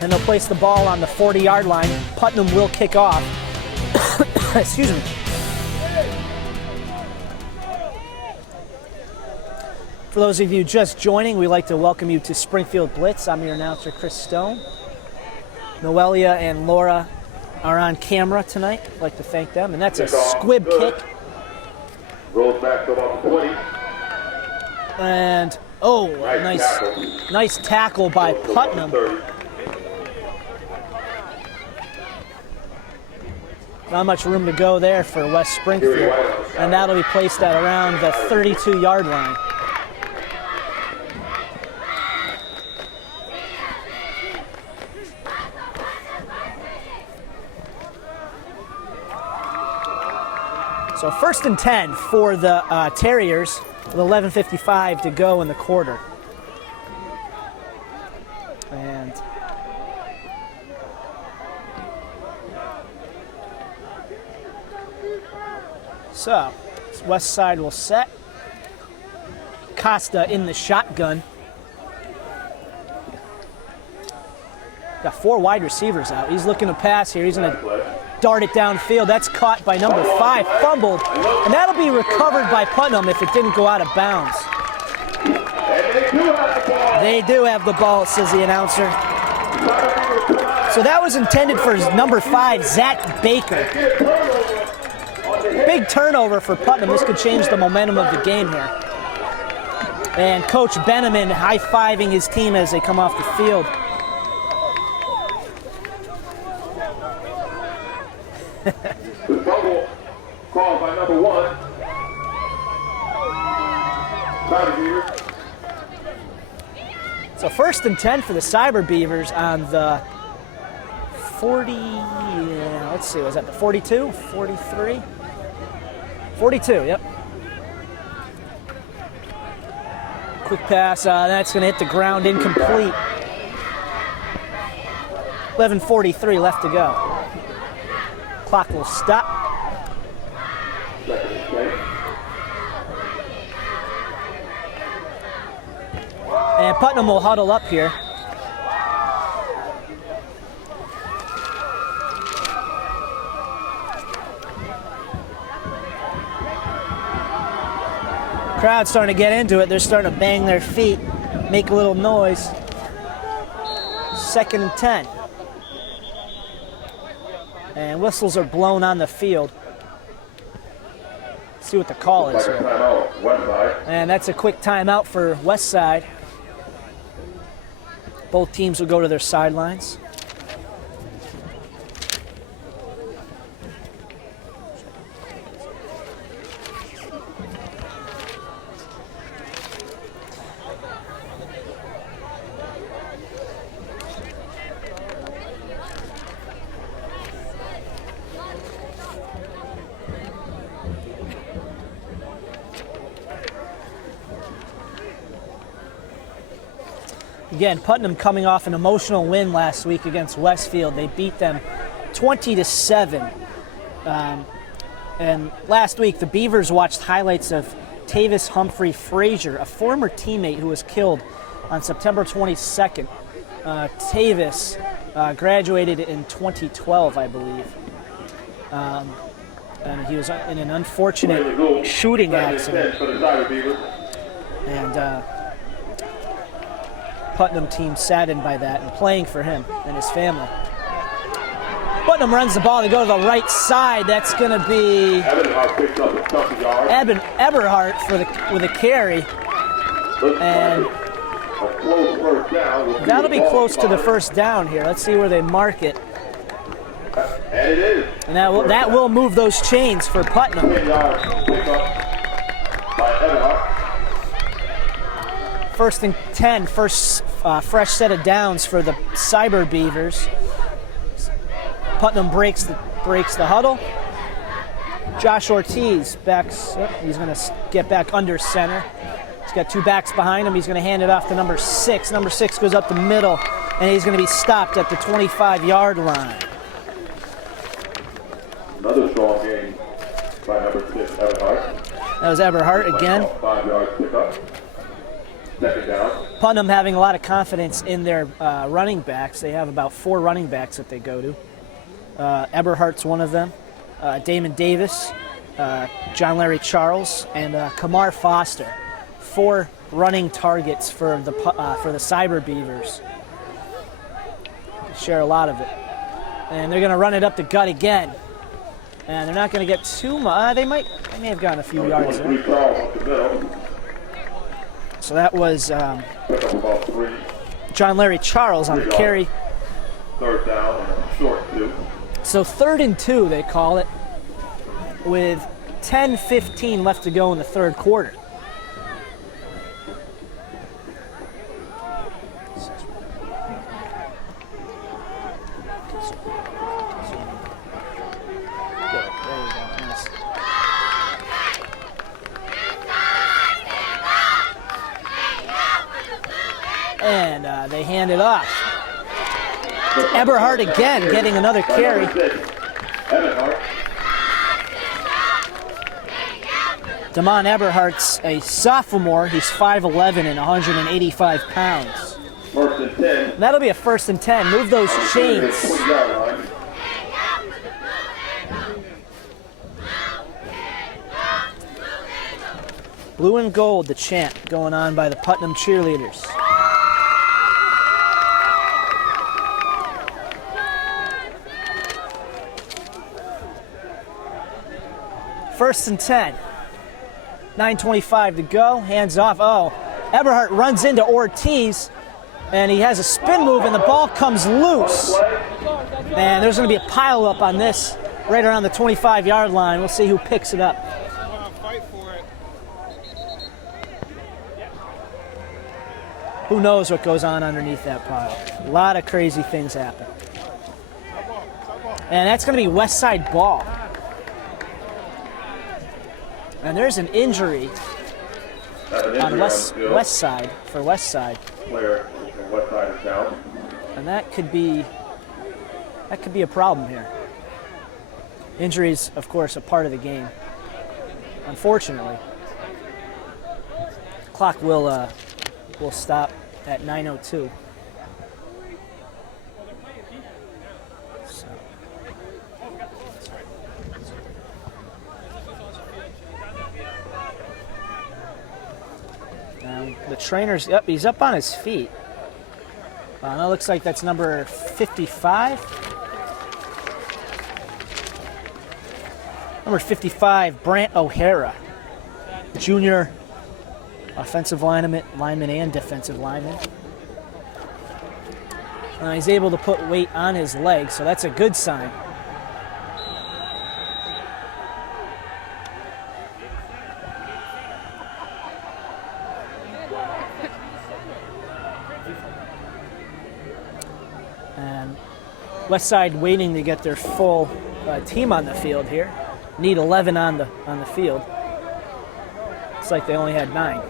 And they'll place the ball on the 40-yard line. Putnam will kick off. Excuse me. For those of you just joining, we'd like to welcome you to Springfield Blitz. I'm your announcer, Chris Stone. Noelia and Laura are on camera tonight. I'd like to thank them. And that's a squib kick. Rolls back to about 20. And, nice tackle by Putnam. Not much room to go there for West Springfield. And that'll be placed at around the 32-yard line. So 1st and 10 for the Terriers with 11:55 to go in the quarter. And so West Side will set. Costa in the shotgun. Got 4 wide receivers out. He's looking to pass here. He's going to dart it downfield. That's caught by number 5, fumbled, and that'll be recovered by Putnam if it didn't go out of bounds. They do have the ball, says the announcer. So that was intended for number 5, Zach Baker. Big turnover for Putnam. This could change the momentum of the game here. And Coach Beneman high-fiving his team as they come off the field. The fumble called by number 1. Cyber Beavers. So 1st and 10 for the Cyber Beavers on the 40, let's see, was that the 42, 43? 42, yep. Quick pass, that's going to hit the ground, incomplete. 11:43 left to go. Clock will stop. Second and 10. And Putnam will huddle up here. Crowd's starting to get into it. They're starting to bang their feet, make a little noise. 2nd and 10. And whistles are blown on the field. Let's see what the call is here. Timeout, West Side. And that's a quick timeout for West Side. Both teams will go to their sidelines. Again, Putnam coming off an emotional win last week against Westfield. They beat them 20-7. And last week, the Beavers watched highlights of Tavis Humphrey Frazier, a former teammate who was killed on September 22nd. Tavis graduated in 2012, I believe. And he was in an unfortunate shooting accident. And Putnam team saddened by that and playing for him and his family. Putnam runs the ball. They go to the right side. That's going to be Eberhardt with a carry. And that'll be close to the first down here. Let's see where they mark it. And that will move those chains for Putnam. First and 10, first fresh set of downs for the Cyber Beavers. Putnam breaks the huddle. Josh Ortiz backs. He's going to get back under center. He's got two backs behind him. He's going to hand it off to number 6. Number 6 goes up the middle, and he's going to be stopped at the 25-yard line. Another strong game by number 6, Eberhardt. That was Eberhardt again. 5-yard pickup. Second down. Putnam having a lot of confidence in their running backs. They have about 4 running backs that they go to. Eberhardt's one of them. Damon Davis, John Larry Charles, and Kamar Foster. 4 running targets for the Cyber Beavers. They share a lot of it. And they're going to run it up the gut again. And they're not going to get too much. They may have gotten a few yards there. So that was John Larry Charles on the carry. Third down, short 2. So 3rd and 2, they call it, with 10:15 left to go in the third quarter. And they hand it off. Eberhardt again getting another carry. Damon Eberhardt's a sophomore. He's 5'11" and 185 pounds. First and 10. And that'll be a 1st and 10. Move those chains. Blue and gold, the chant going on by the Putnam cheerleaders. First and 10. 9:25 to go. Hands off. Oh, Eberhardt runs into Ortiz, and he has a spin move, and the ball comes loose. And there's going to be a pile up on this right around the 25-yard line. We'll see who picks it up. Who knows what goes on underneath that pile? A lot of crazy things happen. And that's going to be West Side ball. And there's an injury on West Side for West Side. Player in West Side is down. And that could be a problem here. Injuries, of course, a part of the game. Unfortunately, clock will stop at 9:02. The trainer's up. He's up on his feet. That looks like that's number 55. Number 55, Brant O'Hara, junior offensive lineman and defensive lineman. He's able to put weight on his legs, so that's a good sign. And Westside waiting to get their full team on the field here. Need 11 on the field. It's like they only had 9.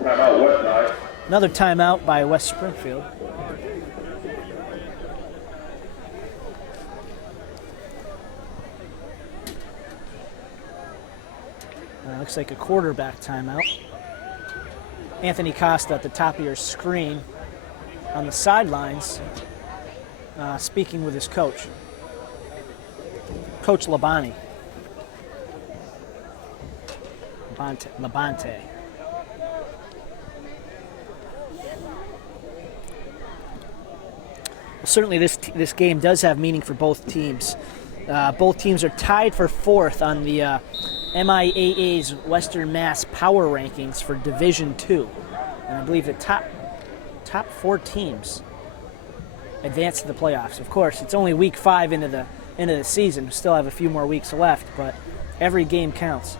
Timeout Westside. Another timeout by West Springfield. Looks like a quarterback timeout. Anthony Costa at the top of your screen on the sidelines, speaking with his coach, Coach Labonte. Labonte. Well, certainly this game does have meaning for both teams. Both teams are tied for 4th on the MIAA's Western Mass Power Rankings for Division II. And I believe the top 4 teams advance to the playoffs. Of course, it's only week 5 into the season. We still have a few more weeks left, but every game counts.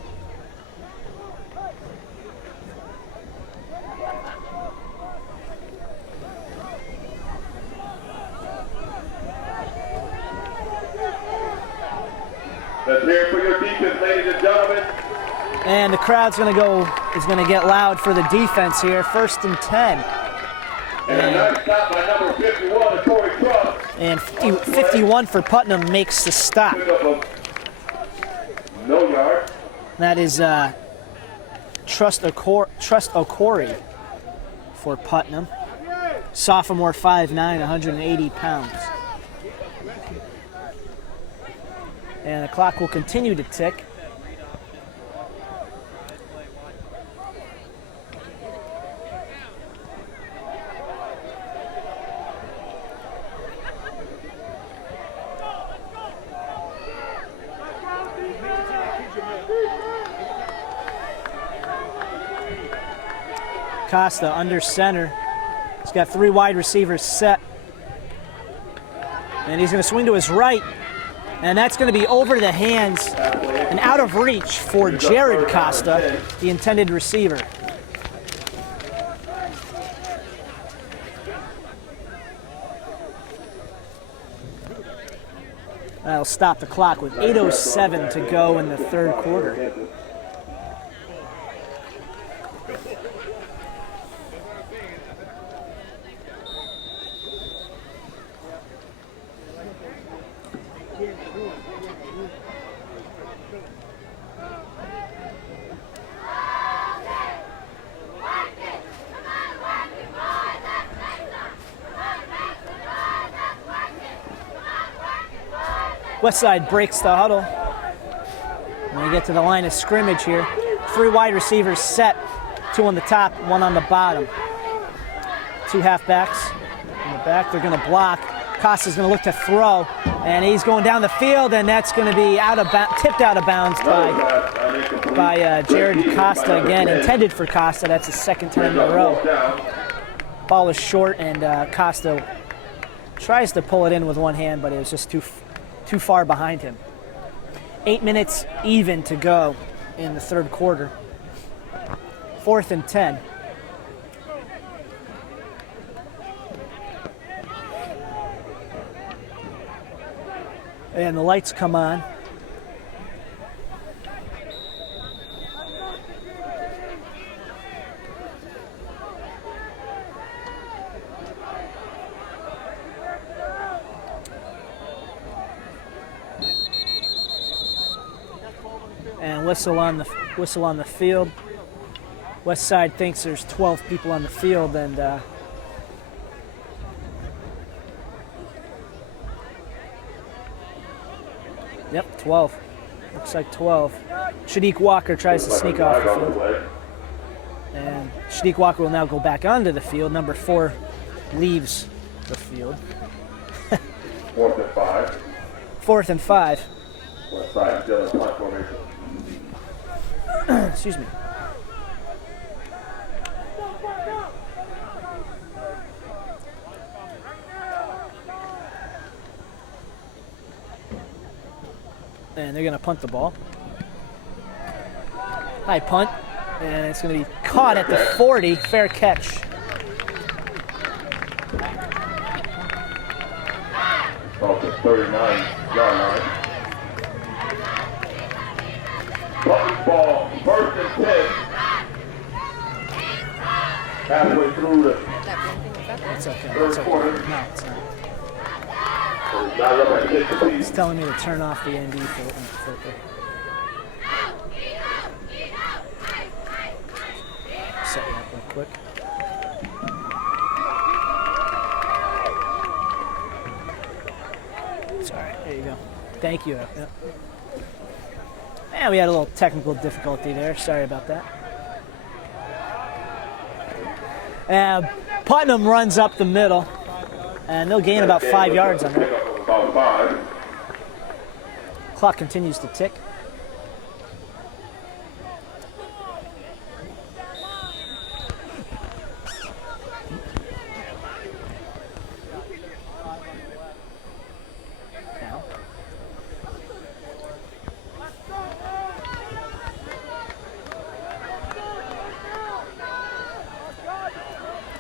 Let's hear it for your defense, ladies and gentlemen. And the crowd's going to get loud for the defense here. 1st and 10. And a nice stop by number 51, Corey Cross. And 51 for Putnam makes the stop. No yard. That is Trust Okori for Putnam. Sophomore, 5'9", 180 pounds. And the clock will continue to tick. Costa under center. He's got 3 wide receivers set. And he's going to swing to his right. And that's going to be over the hands and out of reach for Jared Costa, the intended receiver. That'll stop the clock with 8:07 to go in the 3rd quarter. Westside breaks the huddle. When we get to the line of scrimmage here, 3 wide receivers set, 2 on the top, 1 on the bottom. 2 halfbacks in the back. They're going to block. Costa's going to look to throw, and he's going down the field, and that's going to be tipped out of bounds by Jared Costa again. Intended for Costa. That's the 2nd time in a row. Ball is short, and Costa tries to pull it in with one hand, but it was just too far behind him. 8 minutes even to go in the 3rd quarter. 4th and 10. And the lights come on. And whistle on the field. Westside thinks there's 12 people on the field, and yep, 12. Looks like 12. Shadiq Walker tries to sneak off the field. And Shadiq Walker will now go back onto the field. Number 4 leaves the field. 4th and 5. 4th and 5. Westside still in punt formation. Excuse me. And they're going to punt the ball. High punt. And it's going to be caught at the 40. Fair catch. Off the 39-yard line. Punt ball, 1st and 10. Halfway through the It's okay. 3rd quarter. No, it's not. Not up at 50. It's telling me to turn off the ND filter. quick. Sorry, there you go. Thank you. Yep. And we had a little technical difficulty there. Sorry about that. Putnam runs up the middle, and they'll gain about 5 yards on it. Clock continues to tick.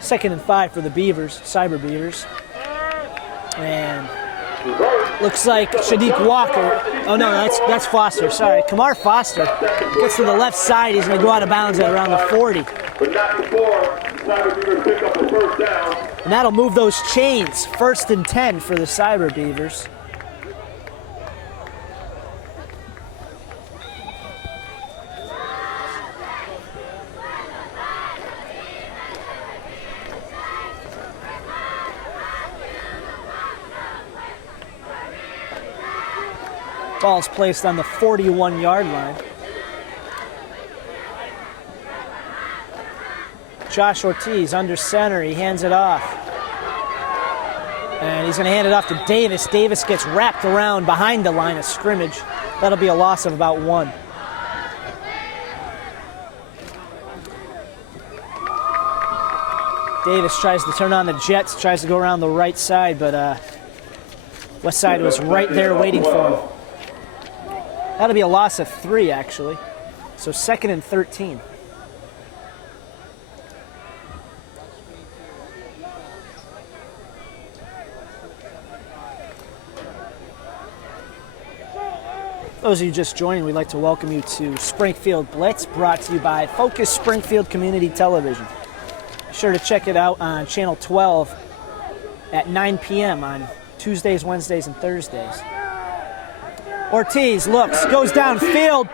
Second and 5 for the Beavers, Cyber Beavers. And looks like Shadiq Walker. Oh no, that's Foster, sorry. Kamar Foster gets to the left side. He's going to go out of bounds at around the 40. But not before Cyber Beavers pick up the first down. And that'll move those chains. 1st and 10 for the Cyber Beavers. Ball's placed on the 41-yard line. Josh Ortiz under center. He hands it off. And he's going to hand it off to Davis. Davis gets wrapped around behind the line of scrimmage. That'll be a loss of about 1. Davis tries to turn on the jets, tries to go around the right side, but West Side was right there waiting for him. That'll be a loss of 3, actually. So 2nd and 13. Those of you just joining, we'd like to welcome you to Springfield Blitz, brought to you by Focus Springfield Community Television. Be sure to check it out on Channel 12 at 9 p.m. on Tuesdays, Wednesdays, and Thursdays. Ortiz looks, goes downfield.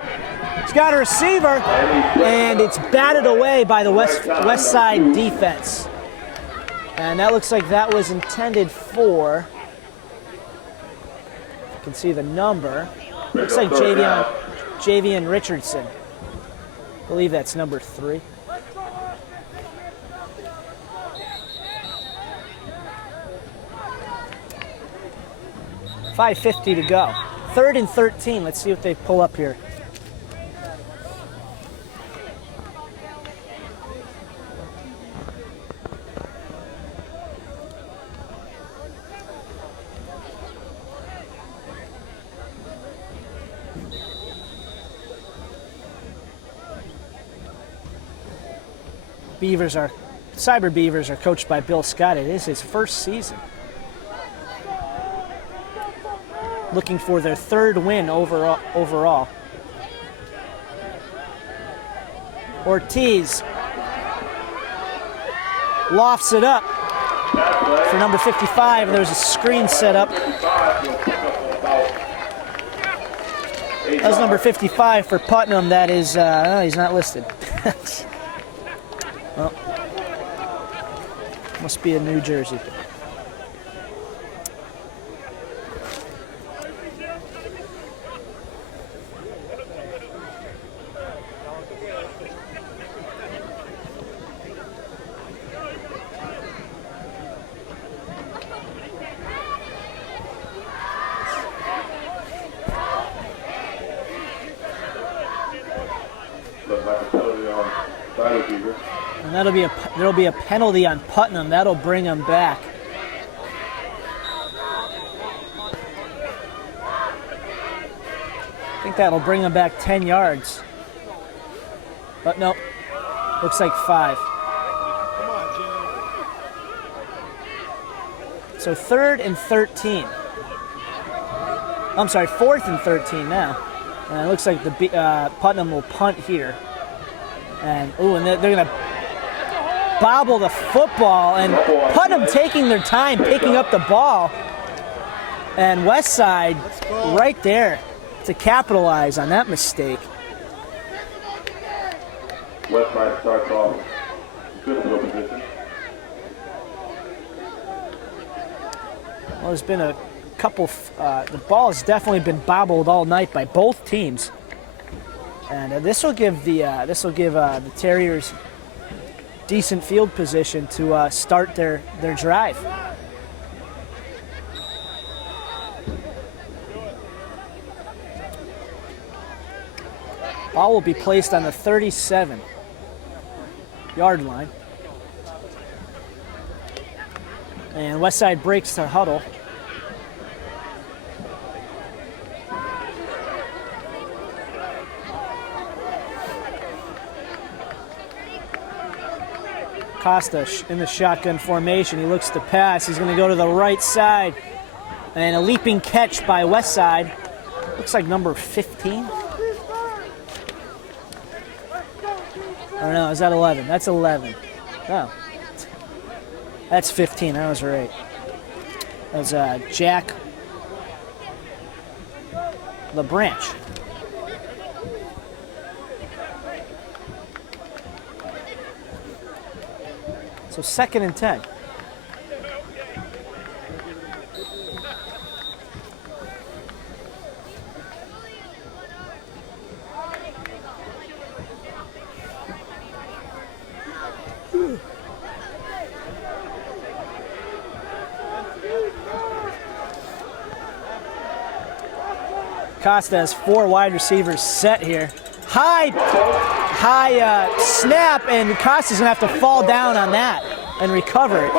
He's got a receiver, and it's batted away by the West Side defense. And that looks like that was intended for, you can see the number, looks like Javian Richardson. I believe that's number 3. .550 to go. 3rd and 13. Let's see what they pull up here. Cyber Beavers are coached by Bill Scott. It is his first season. Looking for their 3rd win overall. Ortiz lofts it up for number 55. There's a screen set up. That's number 55 for Putnam. That is, he's not listed. Well, must be a New Jersey. And there'll be a penalty on Putnam. That'll bring them back. I think that'll bring them back 10 yards. But no, looks like 5. So 3rd and 13. I'm sorry, 4th and 13 now. And it looks like the Putnam will punt here. And they're going to bobble the football, and Putnam taking their time picking up the ball. And Westside right there to capitalize on that mistake. Westside starts off Good field position. Well, there's been a couple, the ball has definitely been bobbled all night by both teams. And this will give the Terriers decent field position to start their drive. Ball will be placed on the 37-yard line. And Westside breaks the huddle. Costa in the shotgun formation. He looks to pass. He's going to go to the right side. And a leaping catch by Westside. Looks like number 15. I don't know. Is that 11? That's 11. Oh. That's 15. I was right. That was Jack LeBranch. So 2nd and 10. Costa has 4 wide receivers set here. High snap, and Costa's gonna have to fall down on that and recover it.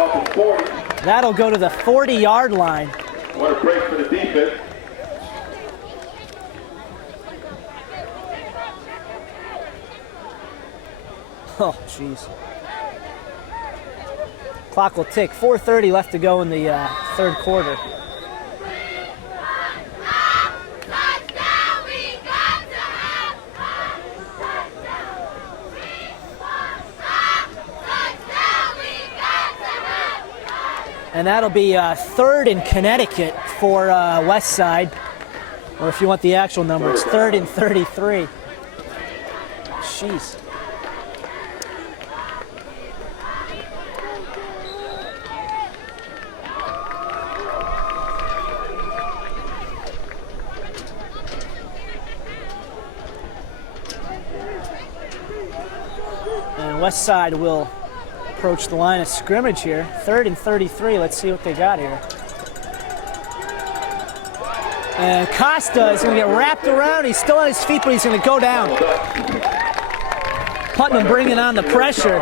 That'll go to the 40-yard line. What a break for the defense. Oh, jeez. Clock will tick. 4:30 left to go in the 3rd quarter. And that'll be 3rd in Connecticut for Westside. Or if you want the actual number, it's 3rd and 33. Jeez. And Westside will approach the line of scrimmage here. 3rd and 33. Let's see what they got here. And Costa is going to get wrapped around. He's still on his feet, but he's going to go down. Putnam bringing on the pressure.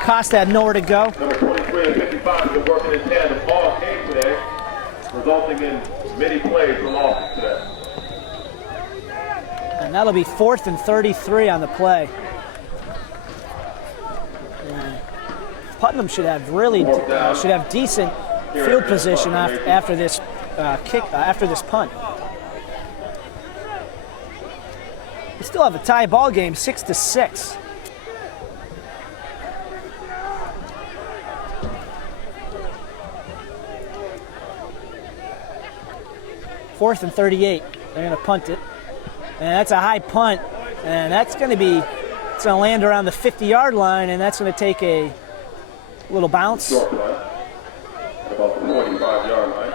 Costa had nowhere to go. Number 23 and 55 have been working in tandem all game today, resulting in many plays from offense today. And that'll be 4th and 33 on the play. Putnam should have decent field position after this after this punt. We still have a tie ball game, 6-6. Fourth and 38. They're going to punt it, and that's a high punt, and it's going to land around the 50-yard line, and that's going to take a little bounce. Short line, at about the 45-yard line.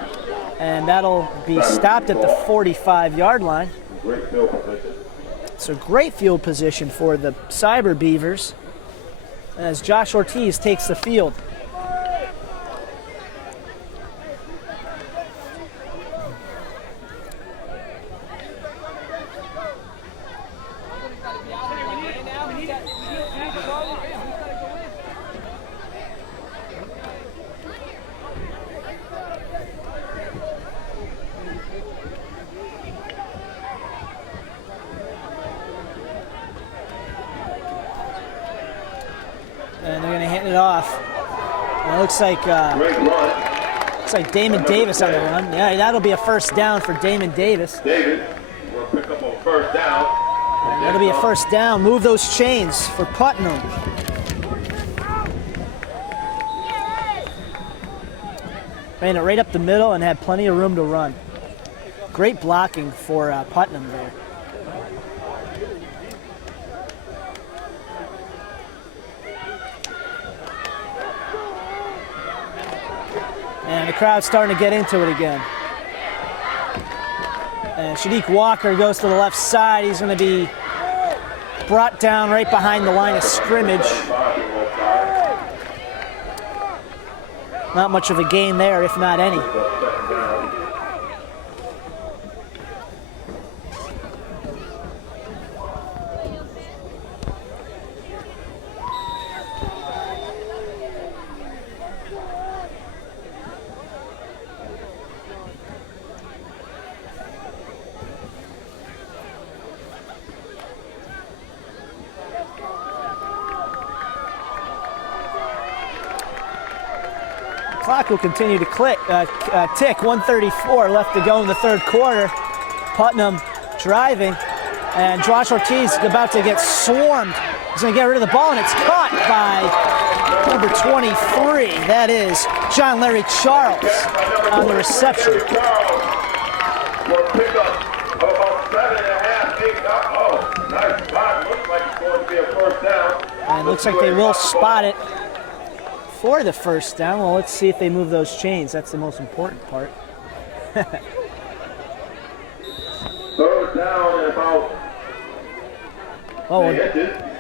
And that'll be stopped at the 45-yard line. Great field position. So great field position for the Cyber Beavers as Josh Ortiz takes the field. And they're going to hand it off. And it looks like Damon Davis on the run. Yeah, that'll be a first down for Damon Davis. David will pick up a first down. And that'll be a first down. Move those chains for Putnam. Ran it right up the middle and had plenty of room to run. Great blocking for Putnam there. And the crowd's starting to get into it again. And Shadiq Walker goes to the left side. He's going to be brought down right behind the line of scrimmage. Not much of a gain there, if not any. Clock will continue to tick. 1:34 left to go in the third quarter. Putnam driving, and Josh Ortiz is about to get swarmed. He's going to get rid of the ball, and it's caught by number 23. That is John Larry Charles on the reception. And it looks like they will spot it for the first down. Well, let's see if they move those chains. That's the most important part. Third down and about.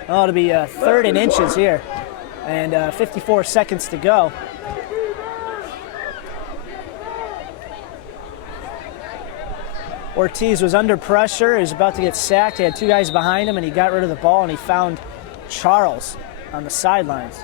It'll be third and inches here, and 54 seconds to go. Ortiz was under pressure. He was about to get sacked. He had two guys behind him, and he got rid of the ball, and he found Charles on the sidelines.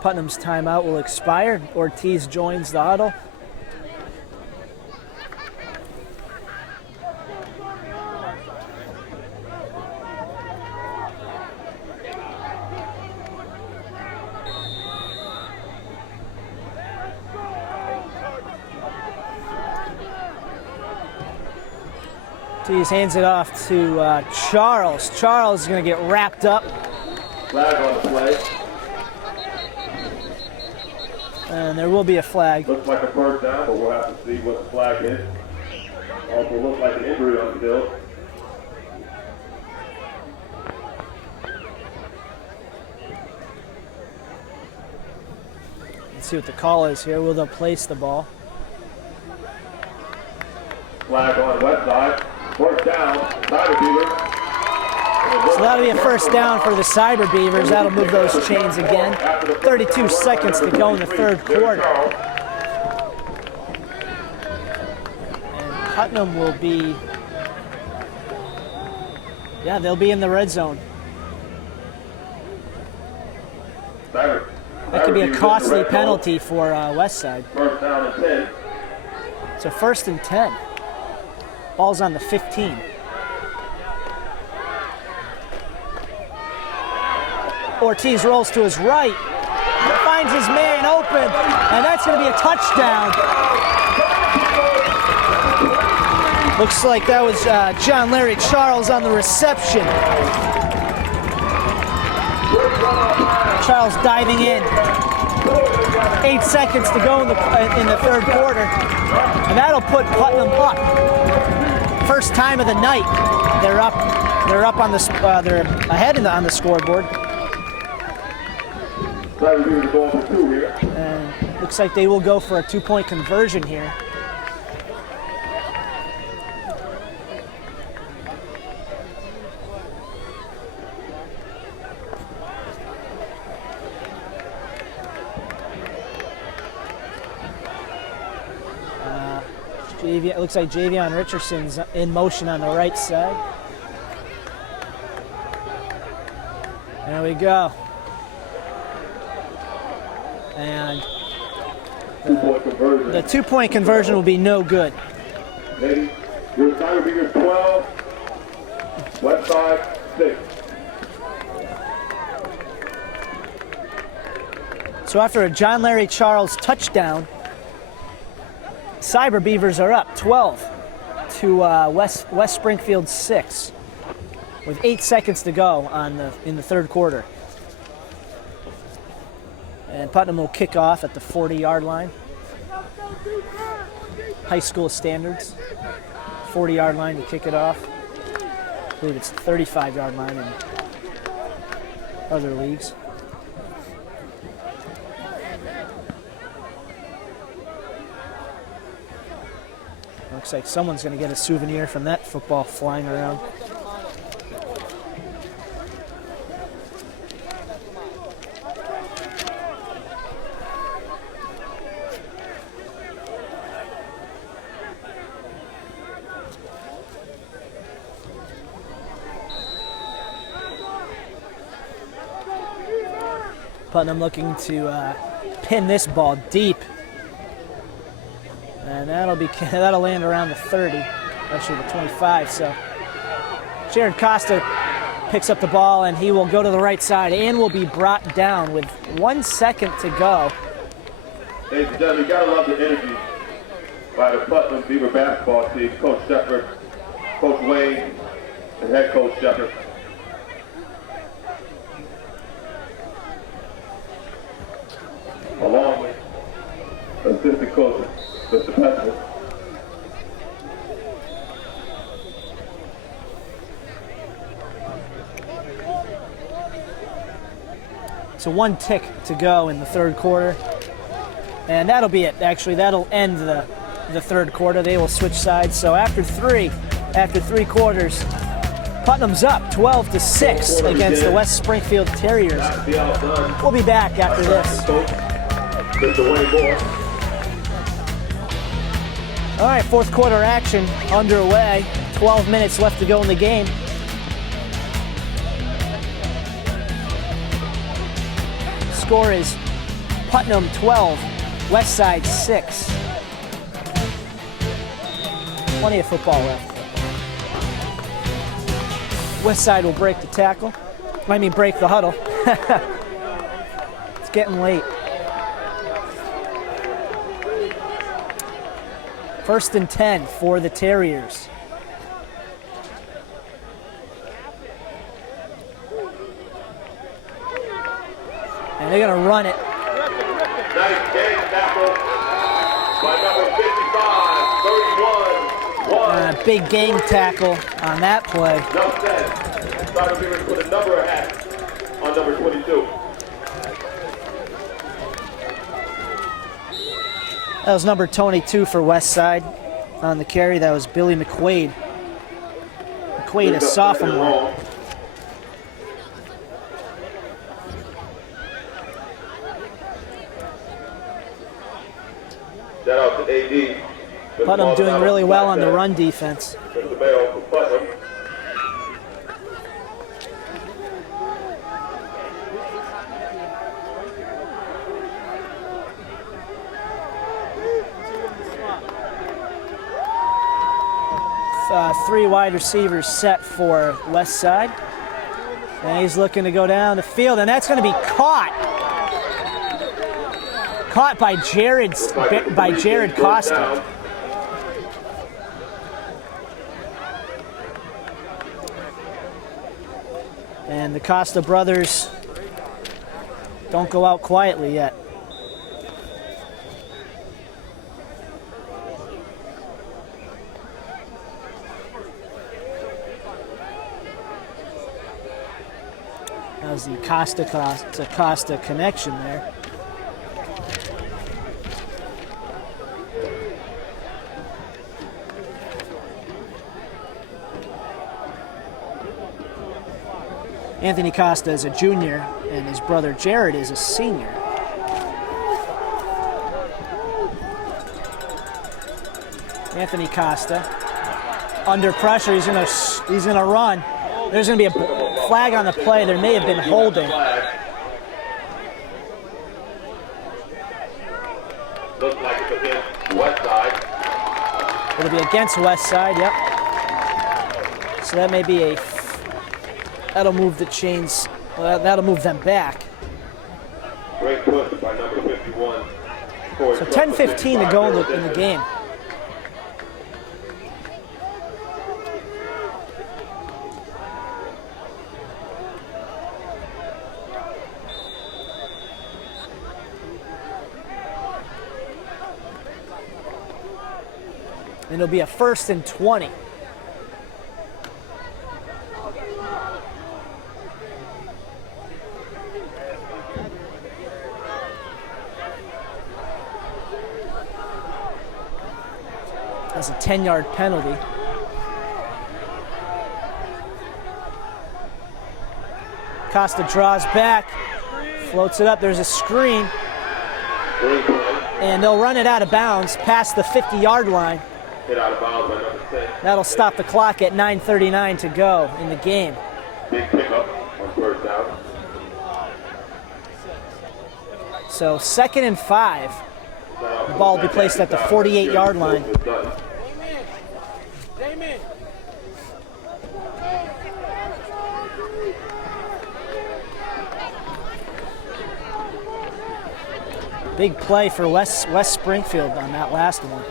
Putnam's timeout will expire. Ortiz joins the huddle. Ortiz hands it off to Charles. Charles is going to get wrapped up. Flag on the play. And there will be a flag. Looks like a first down, but we'll have to see what the flag is. Also looks like an injury on the field. Let's see what the call is here. Will they place the ball? Flag on the west side. First down, Cyber Beavers. So that'll be a first down for the Cyber Beavers. That'll move those chains again. 32 seconds to go in the third quarter. And Putnam will be, they'll be in the red zone. That could be a costly penalty for Westside. First down and 10. So first and 10. Ball's on the 15. Ortiz rolls to his right, finds his man open, and that's going to be a touchdown. Looks like that was John Larry Charles on the reception. Charles diving in. 8 seconds to go in the third quarter, and that'll put Putnam up. First time of the night. They're up on the they're ahead on the scoreboard. And looks like they will go for a 2-point conversion here. It looks like Javion Richardson's in motion on the right side. There we go. And the 2-point conversion will be no good. Ladies, your Cyber Beavers 12, west side 6. So after a John Larry Charles touchdown, Cyber Beavers are up 12 to West Springfield 6 with 8 seconds to go in the third quarter. And Putnam will kick off at the 40-yard line. High school standards. 40-yard line to kick it off. I believe it's the 35-yard line in other leagues. Looks like someone's going to get a souvenir from that football flying around. Putnam looking to pin this ball deep. And that'll land around the 30, actually the 25. So Jared Costa picks up the ball and he will go to the right side and will be brought down with 1 second to go. Ladies and gentlemen, you gotta love the energy by the Putnam Beaver basketball team, Coach Shepard, Coach Wayne, and head coach Shepard. Along with assistant coach Mr. Putnam. So 1 tick to go in the third quarter. And that'll be it. Actually, that'll end the third quarter. They will switch sides. So after three quarters, Putnam's up 12-6 against the West Springfield Terriers. We'll be back after this. All right, fourth quarter action underway. 12 minutes left to go in the game. Score is Putnam 12, Westside 6. Plenty of football left. Westside will break the tackle. Break the huddle. It's getting late. First and 10 for the Terriers. And they're going to run it. Nice game tackle by number 55, 31, 1. Big game tackle on that play. Number 10. Cyber Beavers put a number ahead on number 22. That was number 22 for Westside on the carry. That was Billy McQuaid. McQuaid, a sophomore. Shout out to AD. Putnam doing really well on the run defense. Mr. Bale for Putnam. Three wide receivers set for Westside. And he's looking to go down the field, and that's going to be caught. Caught by Jared Costa. And the Costa brothers don't go out quietly yet. That was the Costa connection there. Anthony Costa is a junior, and his brother Jared is a senior. Anthony Costa, under pressure, he's gonna run. There's gonna be a flag on the play. There may have been holding. Looks like it's against Westside. It'll be against Westside, yep. So that may be that'll move the chains, that'll move them back. Great push by number 51. So 10:15 to go in the game. and it'll be a 1st and 20. That's a 10-yard penalty. Costa draws back, floats it up. There's a screen, and they'll run it out of bounds past the 50-yard line. Hit out of bounds by number 10. That'll stop the clock at 9:39 to go in the game. Big pickup on 1st down. So 2nd and 5. The ball will be placed at the 48-yard line. Big play for West Springfield on that last one.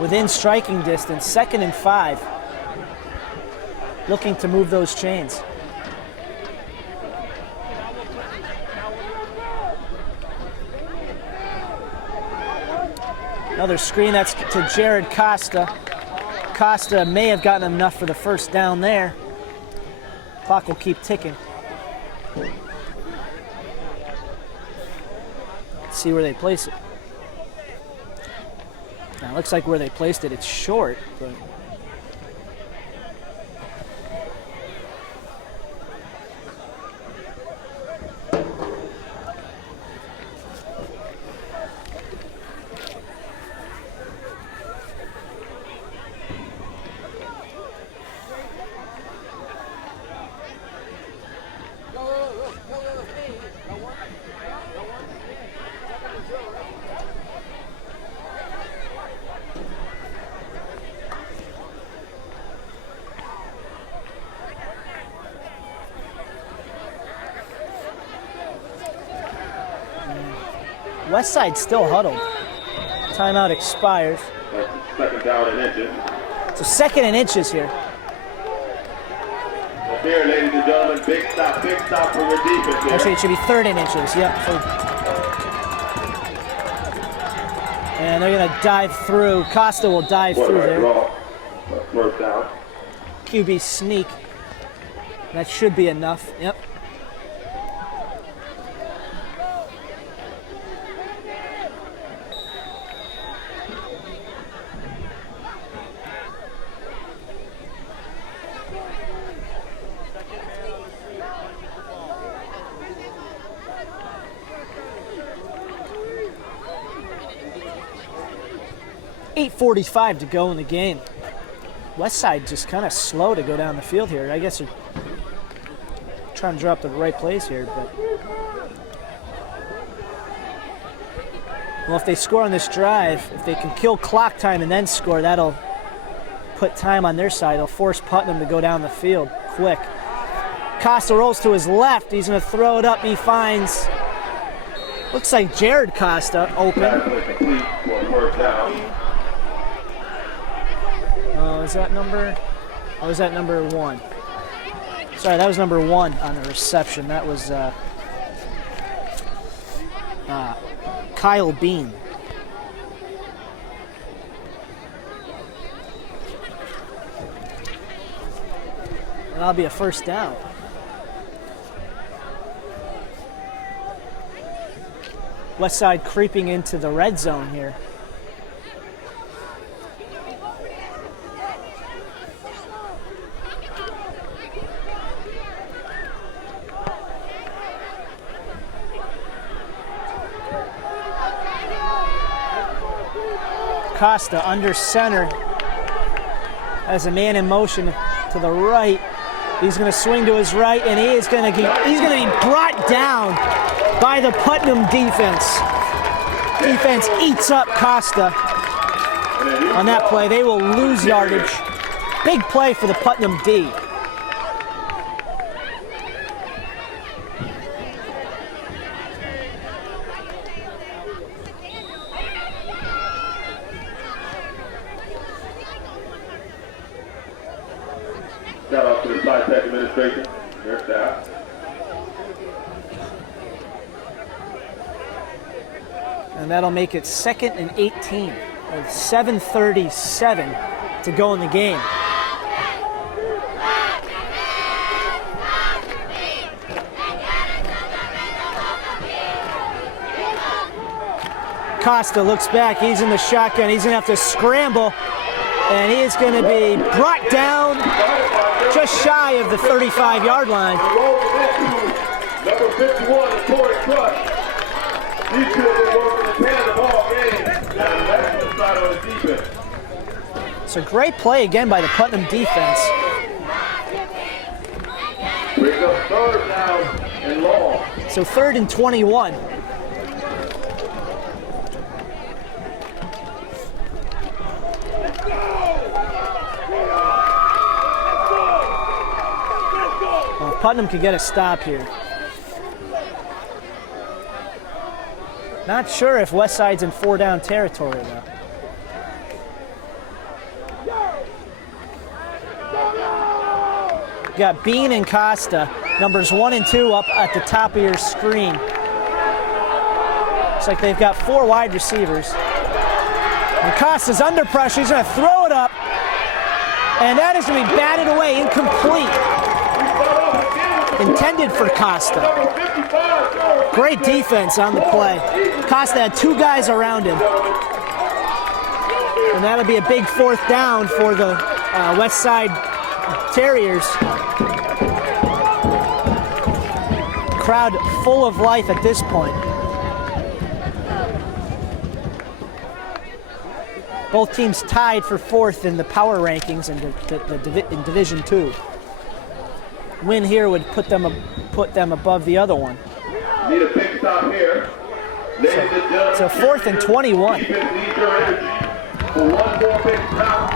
Within striking distance, 2nd and 5. Looking to move those chains. Another screen, that's to Jared Costa. Costa may have gotten enough for the 1st down there. Clock will keep ticking. Let's see where they place it. Now, it looks like where they placed it, it's short, but West Side still huddled. Timeout expires. That's 2nd down and inches. So 2nd and inches here. Here, ladies and gentlemen, big stop for your defense here. Actually, it should be 3rd and inches. Yep. And they're going to dive through. Costa will dive through there. 1st down. QB sneak. That should be enough. Yep. .45 to go in the game. West Side just kind of slow to go down the field here. I guess they're trying to drop the right place here, but well, if they score on this drive, if they can kill clock time and then score, that'll put time on their side. It'll force Putnam to go down the field quick. Costa rolls to his left. He's going to throw it up. He finds, looks like Jared Costa open. Is that number? Oh, is that number 1? Sorry, that was number 1 on the reception. That was Kyle Bean. And that'll be a 1st down. West Side creeping into the red zone here. Costa under center as a man in motion to the right. He's going to swing to his right, and he's going to be brought down by the Putnam defense. Defense eats up Costa on that play. They will lose yardage. Big play for the Putnam D. Shout out to the Side Tech Administration, their staff. And that'll make it 2nd and 18 with 7:37 to go in the game. Costa looks back, he's in the shotgun, he's gonna have to scramble, and he is gonna be brought down just shy of the 35-yard line. Number 51, Torrey Crush. These two have been working the tandem all game. Got an excellent side on the defense. It's a great play again by the Putnam defense. Brings up 3rd down and long. So 3rd and 21. Well, Putnam could get a stop here. Not sure if Westside's in 4-down territory though. You got Bean and Costa, numbers 1 and 2 up at the top of your screen. Looks like they've got 4 wide receivers. And Costa's under pressure, he's gonna throw it up. And that is gonna be batted away, incomplete. Intended for Costa. Great defense on the play. Costa had 2 guys around him. And that'll be a big 4th down for the West Side Terriers. Crowd full of life at this point. Both teams tied for 4th in the power rankings in Division II. Win here would put them above the other one. Need a big stop here. So 4th and 21. Defense needs your energy for one more big stop.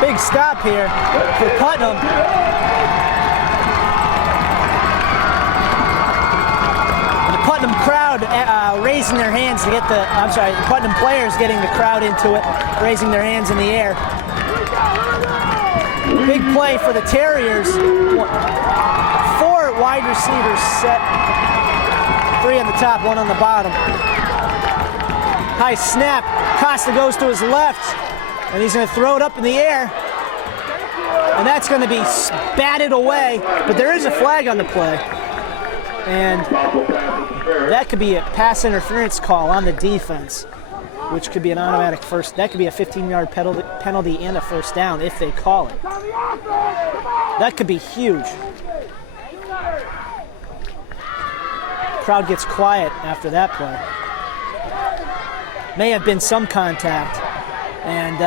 Big stop here for Putnam. The Putnam crowd raising their hands to get the Putnam players getting the crowd into it, raising their hands in the air. Big play for the Terriers. 4 wide receivers set. 3 on the top, 1 on the bottom. High snap. Costa goes to his left, and he's going to throw it up in the air. And that's going to be batted away, but there is a flag on the play. And that could be a pass interference call on the defense, which could be an automatic first. That could be a 15-yard penalty and a 1st down if they call it. That could be huge. Crowd gets quiet after that play. May have been some contact, and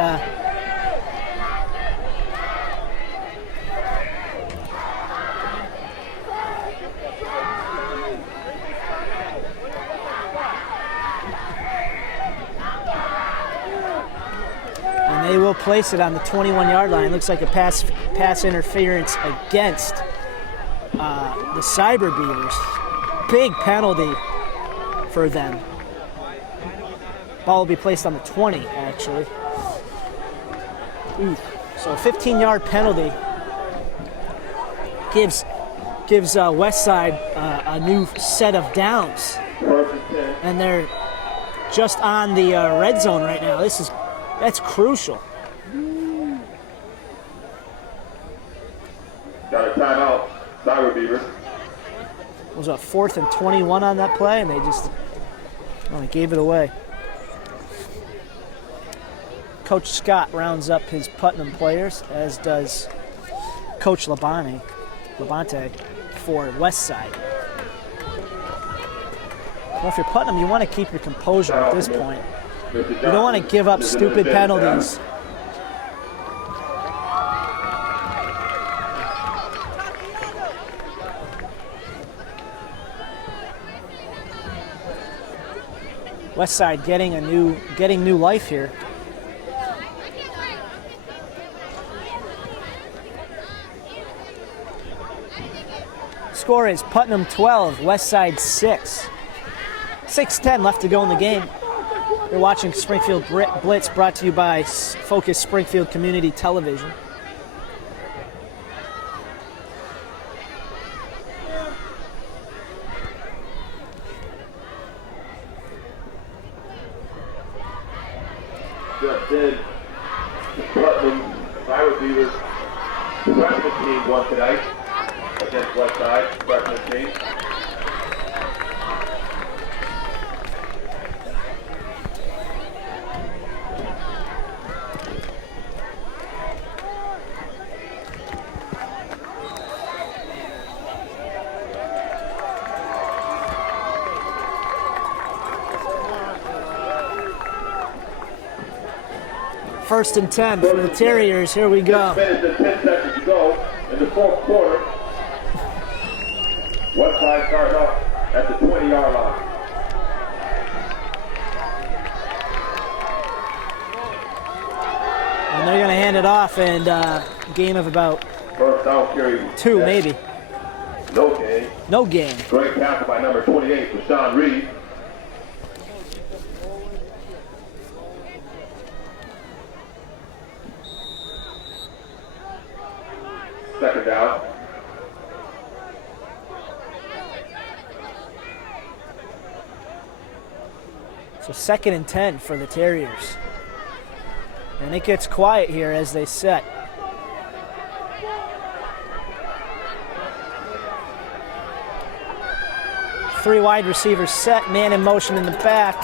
they will place it on the 21-yard line. Looks like a pass interference against the Cyber Beavers. Big penalty for them. Ball will be placed on the 20, actually. Ooh. So a 15-yard penalty gives Westside a new set of downs. And they're just on the red zone right now. That's crucial. Got a timeout, Cyber Beavers. It was a 4th and 21 on that play, and they just gave it away. Coach Scott rounds up his Putnam players, as does Coach Labonte for Westside. Well, if you're Putnam, you want to keep your composure at this point. You don't want to give up stupid penalties. Westside getting new life here. Score is Putnam 12, Westside 6. 6:10 left to go in the game. You're watching Springfield Blitz, brought to you by Focus Springfield Community Television. The Putnam Cyber Beavers freshman team won tonight against Westside freshman team. First and 10 for the Terriers. Here we go. 6 minutes and 10 seconds to go in the fourth quarter. Westside starts off at the 20-yard line. And they're going to hand it off, and a game of about First down carry. 2, maybe. No gain. No gain. Great tackle by number 28, Rashawn Reed. Second down. So 2nd and 10 for the Terriers. And it gets quiet here as they set. Three wide receivers set, man in motion in the back.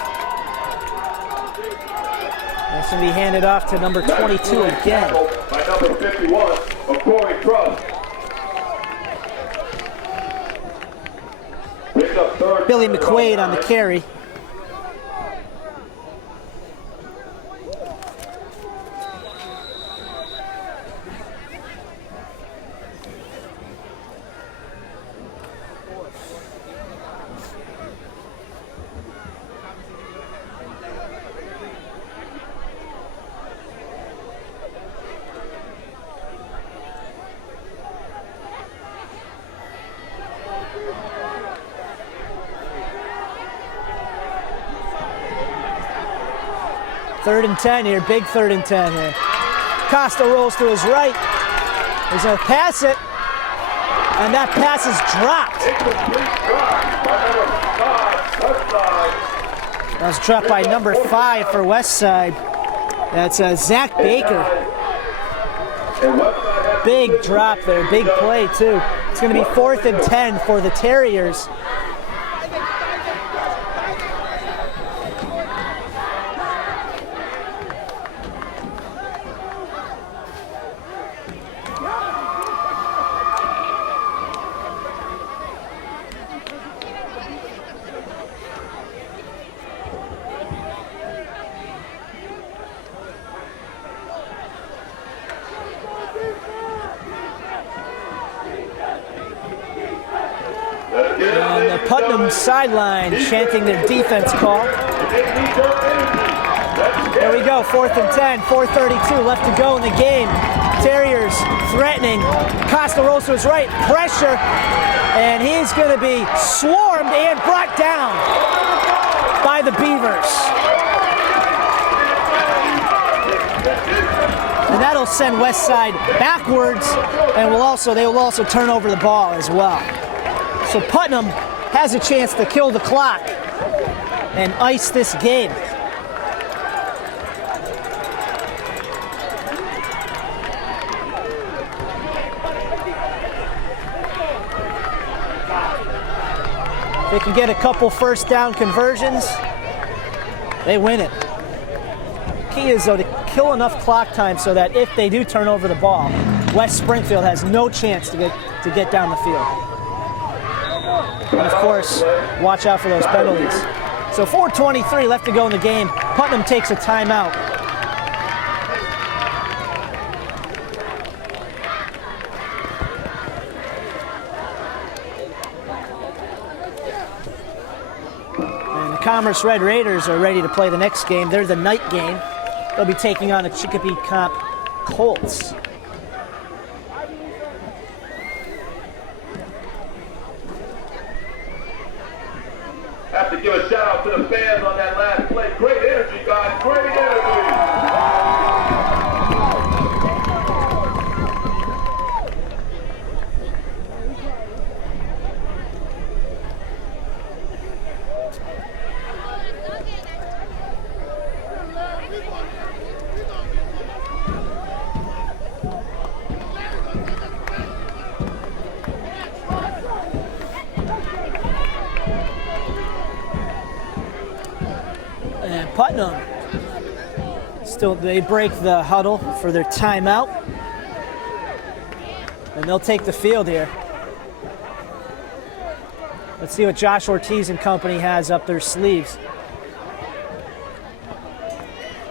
That's going to be handed off to number 22 again. By number 51, of Corey Truss. Picks up third. Billy McQuaid on the carry. Third and 10 here, big 3rd and 10 here. Costa rolls to his right. He's going to pass it, and that pass is dropped. That was dropped by number 5 for Westside. That's Zach Baker. Big drop there, big play too. It's going to be 4th and 10 for the Terriers. And the Putnam sideline chanting their defense call. There we go, 4th and 10, 4:32 left to go in the game. Terriers threatening. Costa rolls to his right, pressure, and he's going to be swarmed and brought down by the Beavers. And that'll send Westside backwards, and they will also turn over the ball as well. So Putnam has a chance to kill the clock and ice this game. If they can get a couple first down conversions, they win it. Key is, though, to kill enough clock time so that if they do turn over the ball, West Springfield has no chance to get down the field. And of course, watch out for those penalties. So 4:23 left to go in the game. Putnam takes a timeout. And the Commerce Red Raiders are ready to play the next game. They're the night game. They'll be taking on the Chicopee Comp Colts. Have to give a shout out to the fans on that last play. Great energy, guys. Great energy. Putnam. Still, they break the huddle for their timeout. And they'll take the field here. Let's see what Josh Ortiz and company has up their sleeves.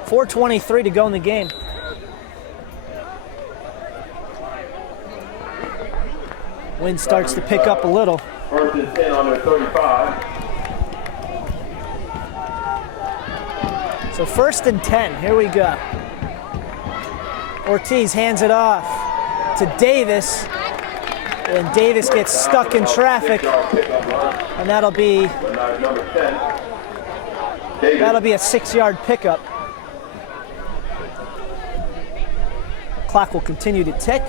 4:23 to go in the game. Wind starts to pick up a little. First and 10 on their 35. So 1st and 10, here we go. Ortiz hands it off to Davis, and Davis gets stuck in traffic, and that'll be a 6-yard pickup. Clock will continue to tick.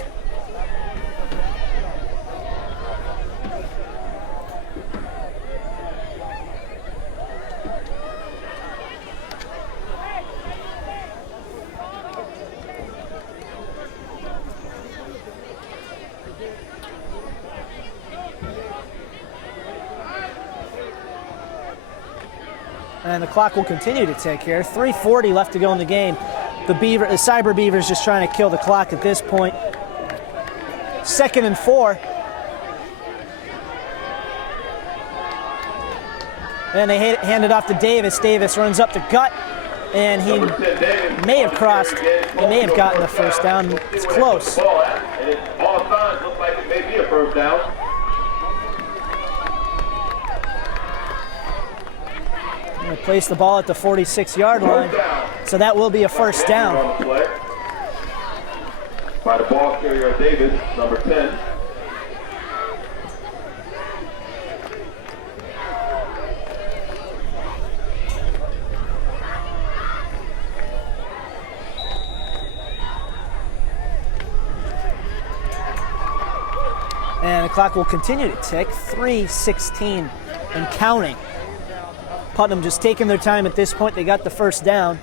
And the clock will continue to tick here. 3:40 left to go in the game. The Cyber Beavers just trying to kill the clock at this point. 2nd and 4. And they hand it off to Davis. Davis runs up the gut, and he may have crossed. He may have gotten the first down. It's close. And all signs look like it may be a first down. They place the ball at the 46-yard line, so that will be a first down. By the ball carrier Davis, number 10. And the clock will continue to tick. 3:16 and counting. Putnam just taking their time at this point. They got the first down.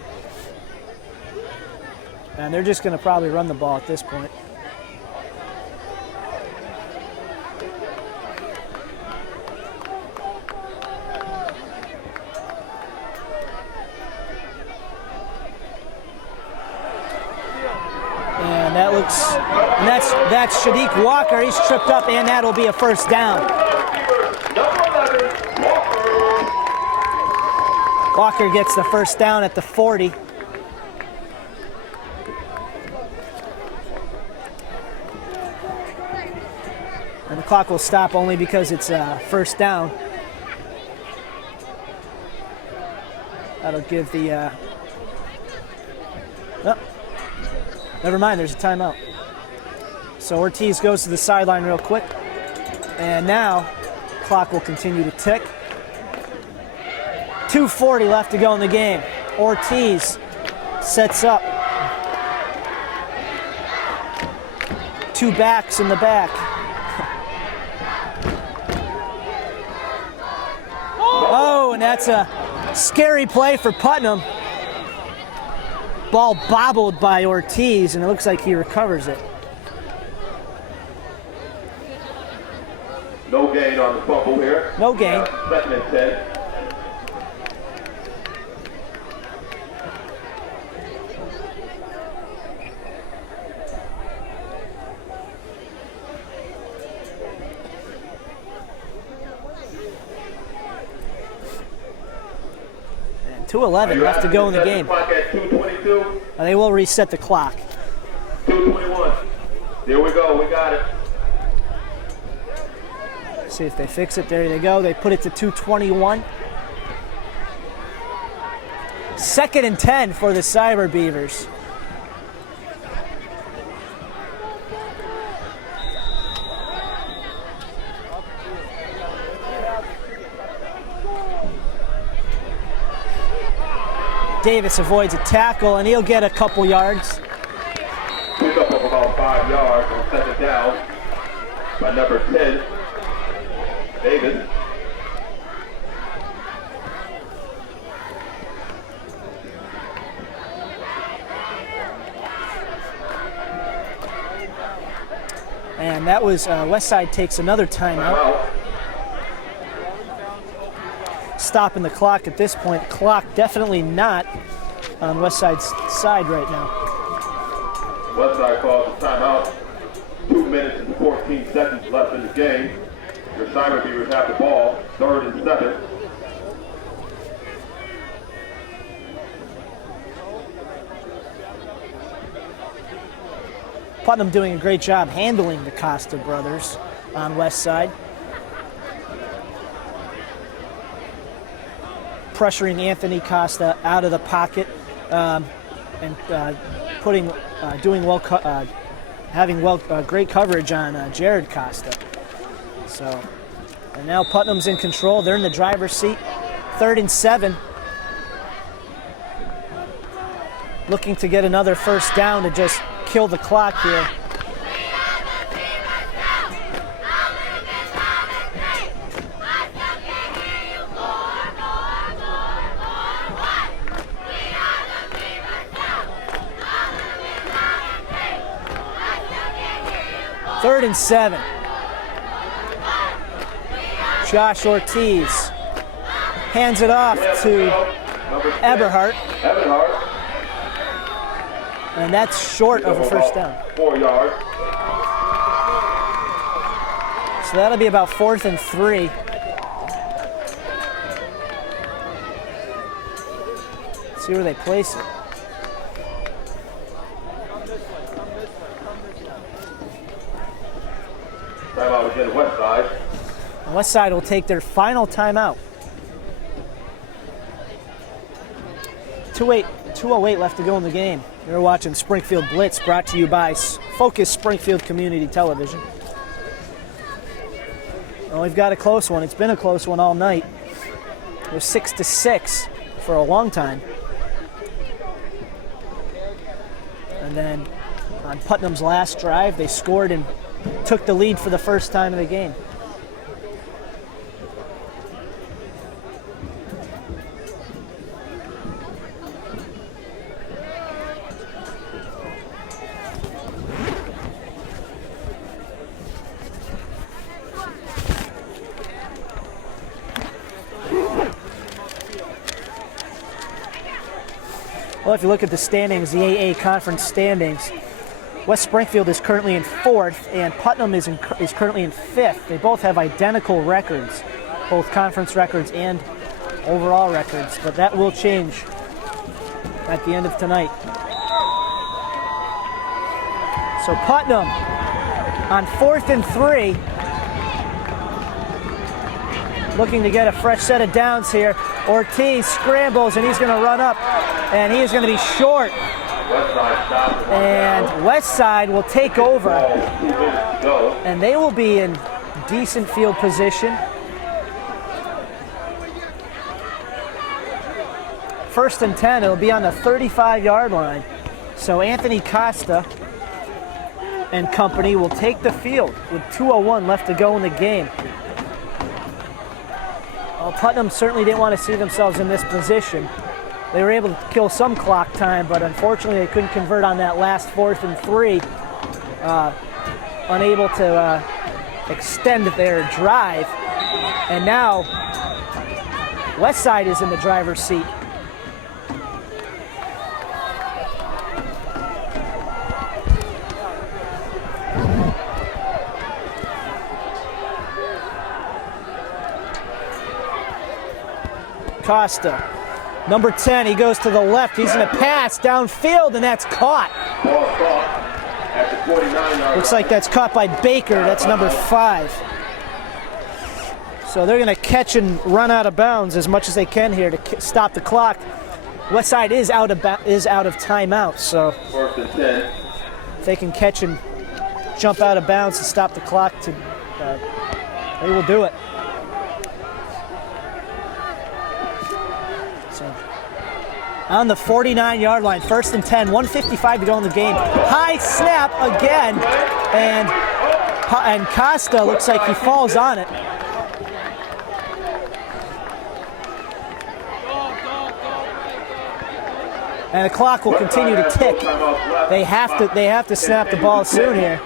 And they're just going to probably run the ball at this point. And that looks, and that's Shadiq Walker. He's tripped up, and that'll be a first down. Walker gets the first down at the 40. And the clock will stop only because it's first down. That'll give the... Oh, never mind, there's a timeout. So Ortiz goes to the sideline real quick. And now, clock will continue to tick. 2:40 left to go in the game. Ortiz sets up. 2 backs in the back. Oh, and that's a scary play for Putnam. Ball bobbled by Ortiz, and it looks like he recovers it. No gain on the fumble here. No gain. 2nd and 10. And 2:11 left to go in the game. Clock at 2:22. They will reset the clock. 2:21. There we go. We got it. See if they fix it. There they go. They put it to 2:21. 2nd and 10 for the Cyber Beavers. Davis avoids a tackle, and he'll get a couple yards. Pick up of about 5 yards on 2nd down by number 10, Davis. And that was Westside takes another timeout. stopping the clock at this point. Clock definitely not on Westside's side right now. Westside calls a timeout. 2 minutes and 14 seconds left in the game. Your Cyber Beavers have the ball, 3rd and 7. Putnam doing a great job handling the Costa brothers on Westside. Pressuring Anthony Costa out of the pocket and having great coverage on Jared Costa. So, and now Putnam's in control. They're in the driver's seat. 3rd and 7. Looking to get another first down to just kill the clock here. Third and 7. Josh Ortiz hands it off to Eberhardt. And that's short of a first down. 4 yards. So that'll be about 4th and 3. See where they place it. Timeout again, Westside. Westside will take their final timeout. 2:08 left to go in the game. You're watching Springfield Blitz, brought to you by Focus Springfield Community Television. Well, we've got a close one. It's been a close one all night. It was 6-6 for a long time. And then on Putnam's last drive, they scored and took the lead for the first time in the game. Well, if you look at the standings, the AA conference standings, West Springfield is currently in 4th, and Putnam is currently in 5th. They both have identical records, both conference records and overall records, but that will change at the end of tonight. So Putnam on 4th and 3, looking to get a fresh set of downs here. Ortiz scrambles, and he's going to run up, and he is going to be short. And Westside will take over, and they will be in decent field position. 1st and 10, it'll be on the 35-yard line. So Anthony Costa and company will take the field with 2:01 left to go in the game. Well, Putnam certainly didn't want to see themselves in this position. They were able to kill some clock time, but unfortunately they couldn't convert on that last 4th and 3. Unable to extend their drive. And now Westside is in the driver's seat. Costa, number 10, he goes to the left. He's going to pass downfield, and that's caught. Looks like that's caught by Baker. That's number 5. So they're going to catch and run out of bounds as much as they can here to stop the clock. Westside is out of timeout, so 1st and 10. if they can catch and jump out of bounds to stop the clock, they will do it. On the 49-yard line, 1st and 10, 1:55 to go in the game. High snap again, and Costa looks like he falls on it. And the clock will continue to tick. They have to snap the ball soon here.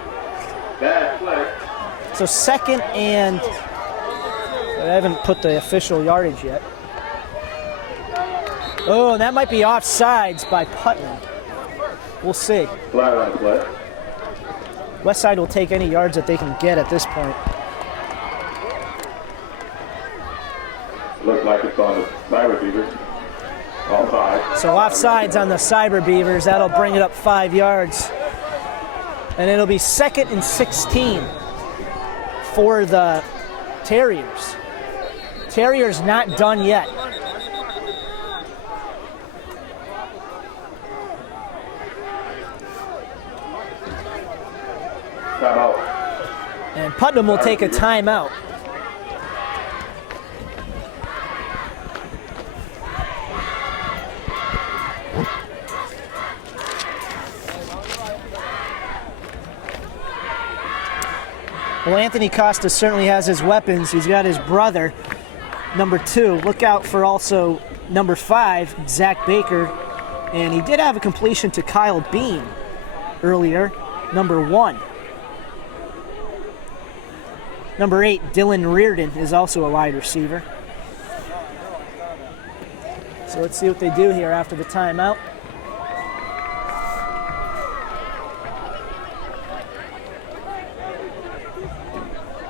So 2nd and, I haven't put the official yardage yet. Oh, and that might be offsides by Putnam. We'll see. Flag on play. Westside will take any yards that they can get at this point. Looks like it's on the Cyber Beavers. Offside. So offsides on the Cyber Beavers. That'll bring it up 5 yards. And it'll be 2nd and 16 for the Terriers. Terriers not done yet. Timeout. And Putnam will take a timeout. Well, Anthony Costa certainly has his weapons. He's got his brother, number 2. Look out for also number 5, Zach Baker. And he did have a completion to Kyle Bean earlier, number 1. Number 8, Dylan Reardon, is also a wide receiver. So let's see what they do here after the timeout.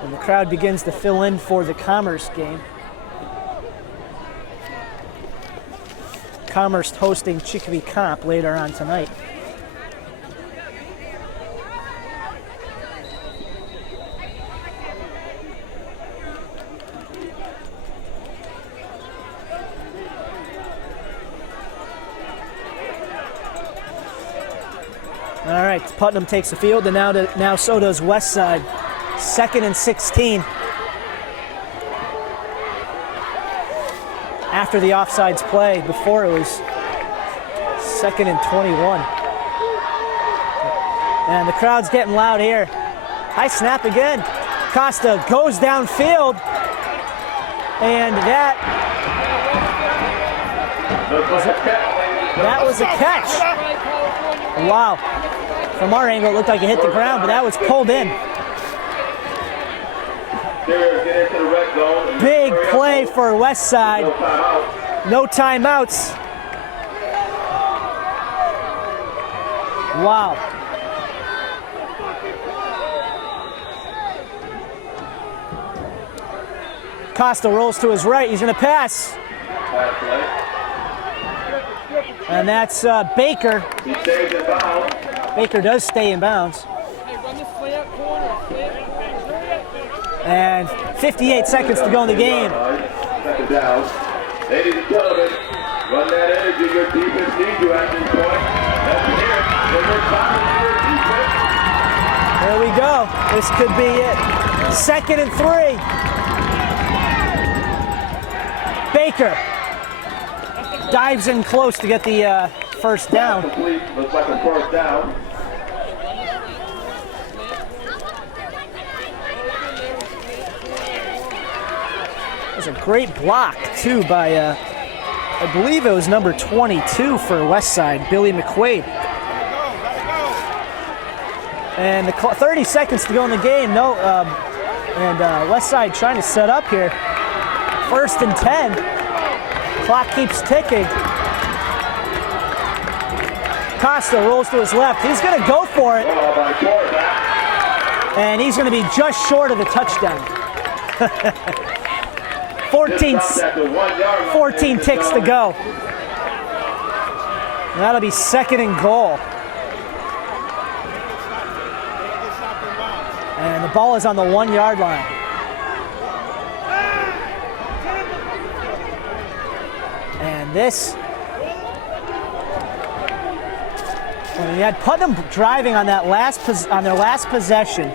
And the crowd begins to fill in for the Commerce game. Commerce hosting Chicopee Comp later on tonight. All right, Putnam takes the field, and now so does Westside. 2nd and 16. After the offsides play, before it was 2nd and 21. And the crowd's getting loud here. High snap again. Costa goes downfield, and that was a catch. Wow. From our angle, it looked like it hit the ground, but that was pulled in. Big play for Westside. No timeouts. Wow. Costa rolls to his right. He's going to pass. And that's Baker. Baker does stay in bounds. And 58 seconds to go in the game. Second down. Ladies and gentlemen, run that energy. Your defense needs you at this point. That's here. There we go. This could be it. 2nd and 3. Baker dives in close to get the first down. Complete. Looks like a first down. It was a great block, too, by, I believe it was number 22 for Westside, Billy McQuaid. And the 30 seconds to go in the game. Westside trying to set up here. 1st and 10. Clock keeps ticking. Costa rolls to his left. He's going to go for it. And he's going to be just short of the touchdown. 14 ticks to go. And that'll be 2nd and goal. And the ball is on the 1 yard line. And this, well, you had Putnam driving on that on their last possession,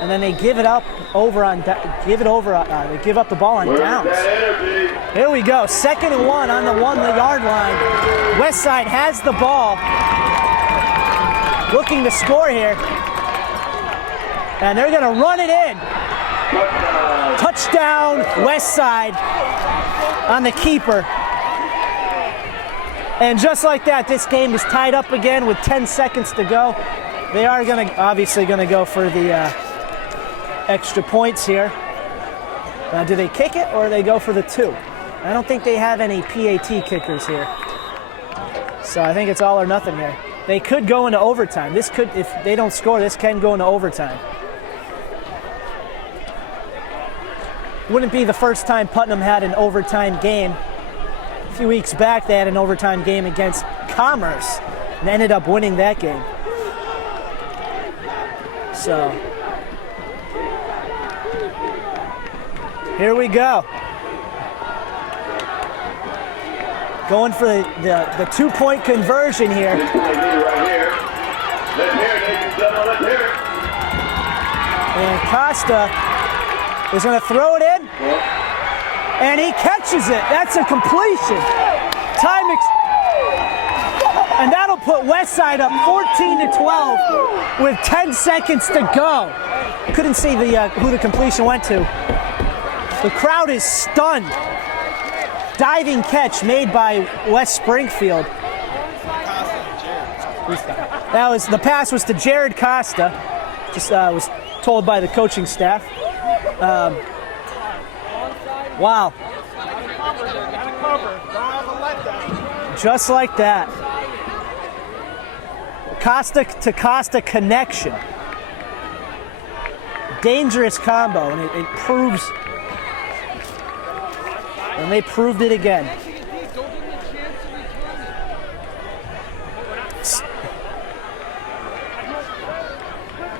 and then they give it up they give up the ball on downs. Here we go, 2nd and 1 on the 1 yard line. Westside has the ball, looking to score here, and they're going to run it in. Touchdown, Westside on the keeper. And just like that, this game is tied up again with 10 seconds to go. They are obviously going to go for the extra points here. Do they kick it or they go for the 2? I don't think they have any PAT kickers here. So I think it's all or nothing here. They could go into overtime. This could, if they don't score, this can go into overtime. Wouldn't be the first time Putnam had an overtime game. A few weeks back, they had an overtime game against Commerce and ended up winning that game. So, here we go. Going for the 2-point conversion here. Right here. Let's hear it, ladies and gentlemen. Let's hear it. And Costa is going to throw it in. And he catches it. That's a completion. And that'll put Westside up 14-12 with 10 seconds to go. Couldn't see who the completion went to. The crowd is stunned. Diving catch made by West Springfield. The pass was to Jared Costa. Just was told by the coaching staff. Wow. Just like that. Costa to Costa connection. Dangerous combo, and it proves. And they proved it again.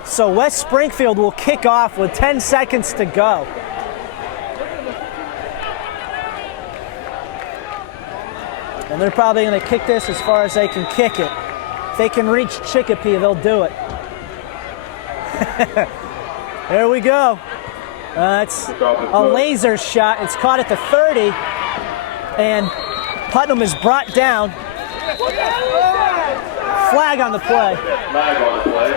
So West Springfield will kick off with 10 seconds to go. And they're probably going to kick this as far as they can kick it. If they can reach Chicopee, they'll do it. There we go. It's a laser shot. It's caught at the 30. And Putnam is brought down. Flag on the play. Flag on the play.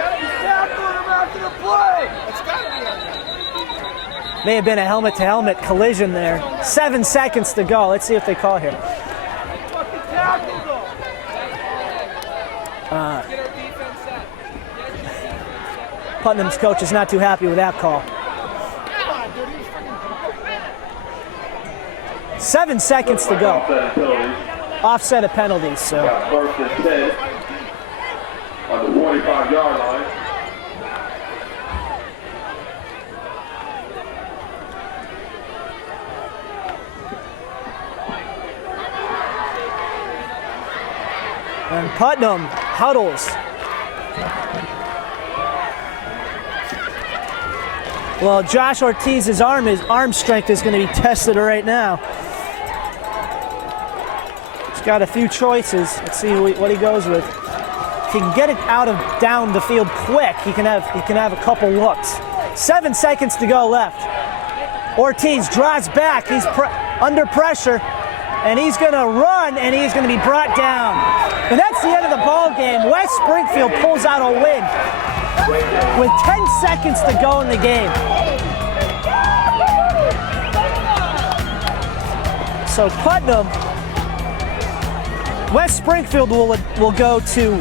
May have been a helmet-to-helmet collision there. 7 seconds to go. Let's see if they call here. Putnam's coach is not too happy with that call. 7 seconds to go. Offset of penalties. So. First and 10 on the 45-yard line. And Putnam huddles. Well, Josh Ortiz's arm strength is going to be tested right now. He's got a few choices. Let's see what he goes with. If he can get it down the field quick, he can have a couple looks. 7 seconds to go left. Ortiz draws back. He's under pressure, and he's going to run, and he's going to be brought down. And that's the end of the ball game. West Springfield pulls out a win with 10 seconds to go in the game. So Putnam, West Springfield will go to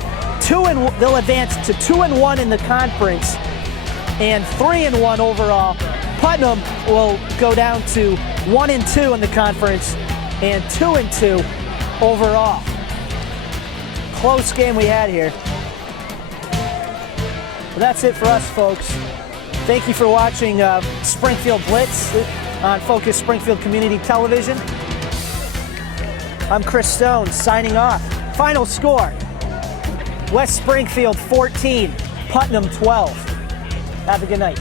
they'll advance to 2-1 in the conference and 3-1 overall. Putnam will go down to 1-2 in the conference and 2-2 overall. Close game we had here. Well, that's it for us, folks. Thank you for watching Springfield Blitz on Focus Springfield Community Television. I'm Chris Stone signing off. Final score, West Springfield 14, Putnam 12. Have a good night.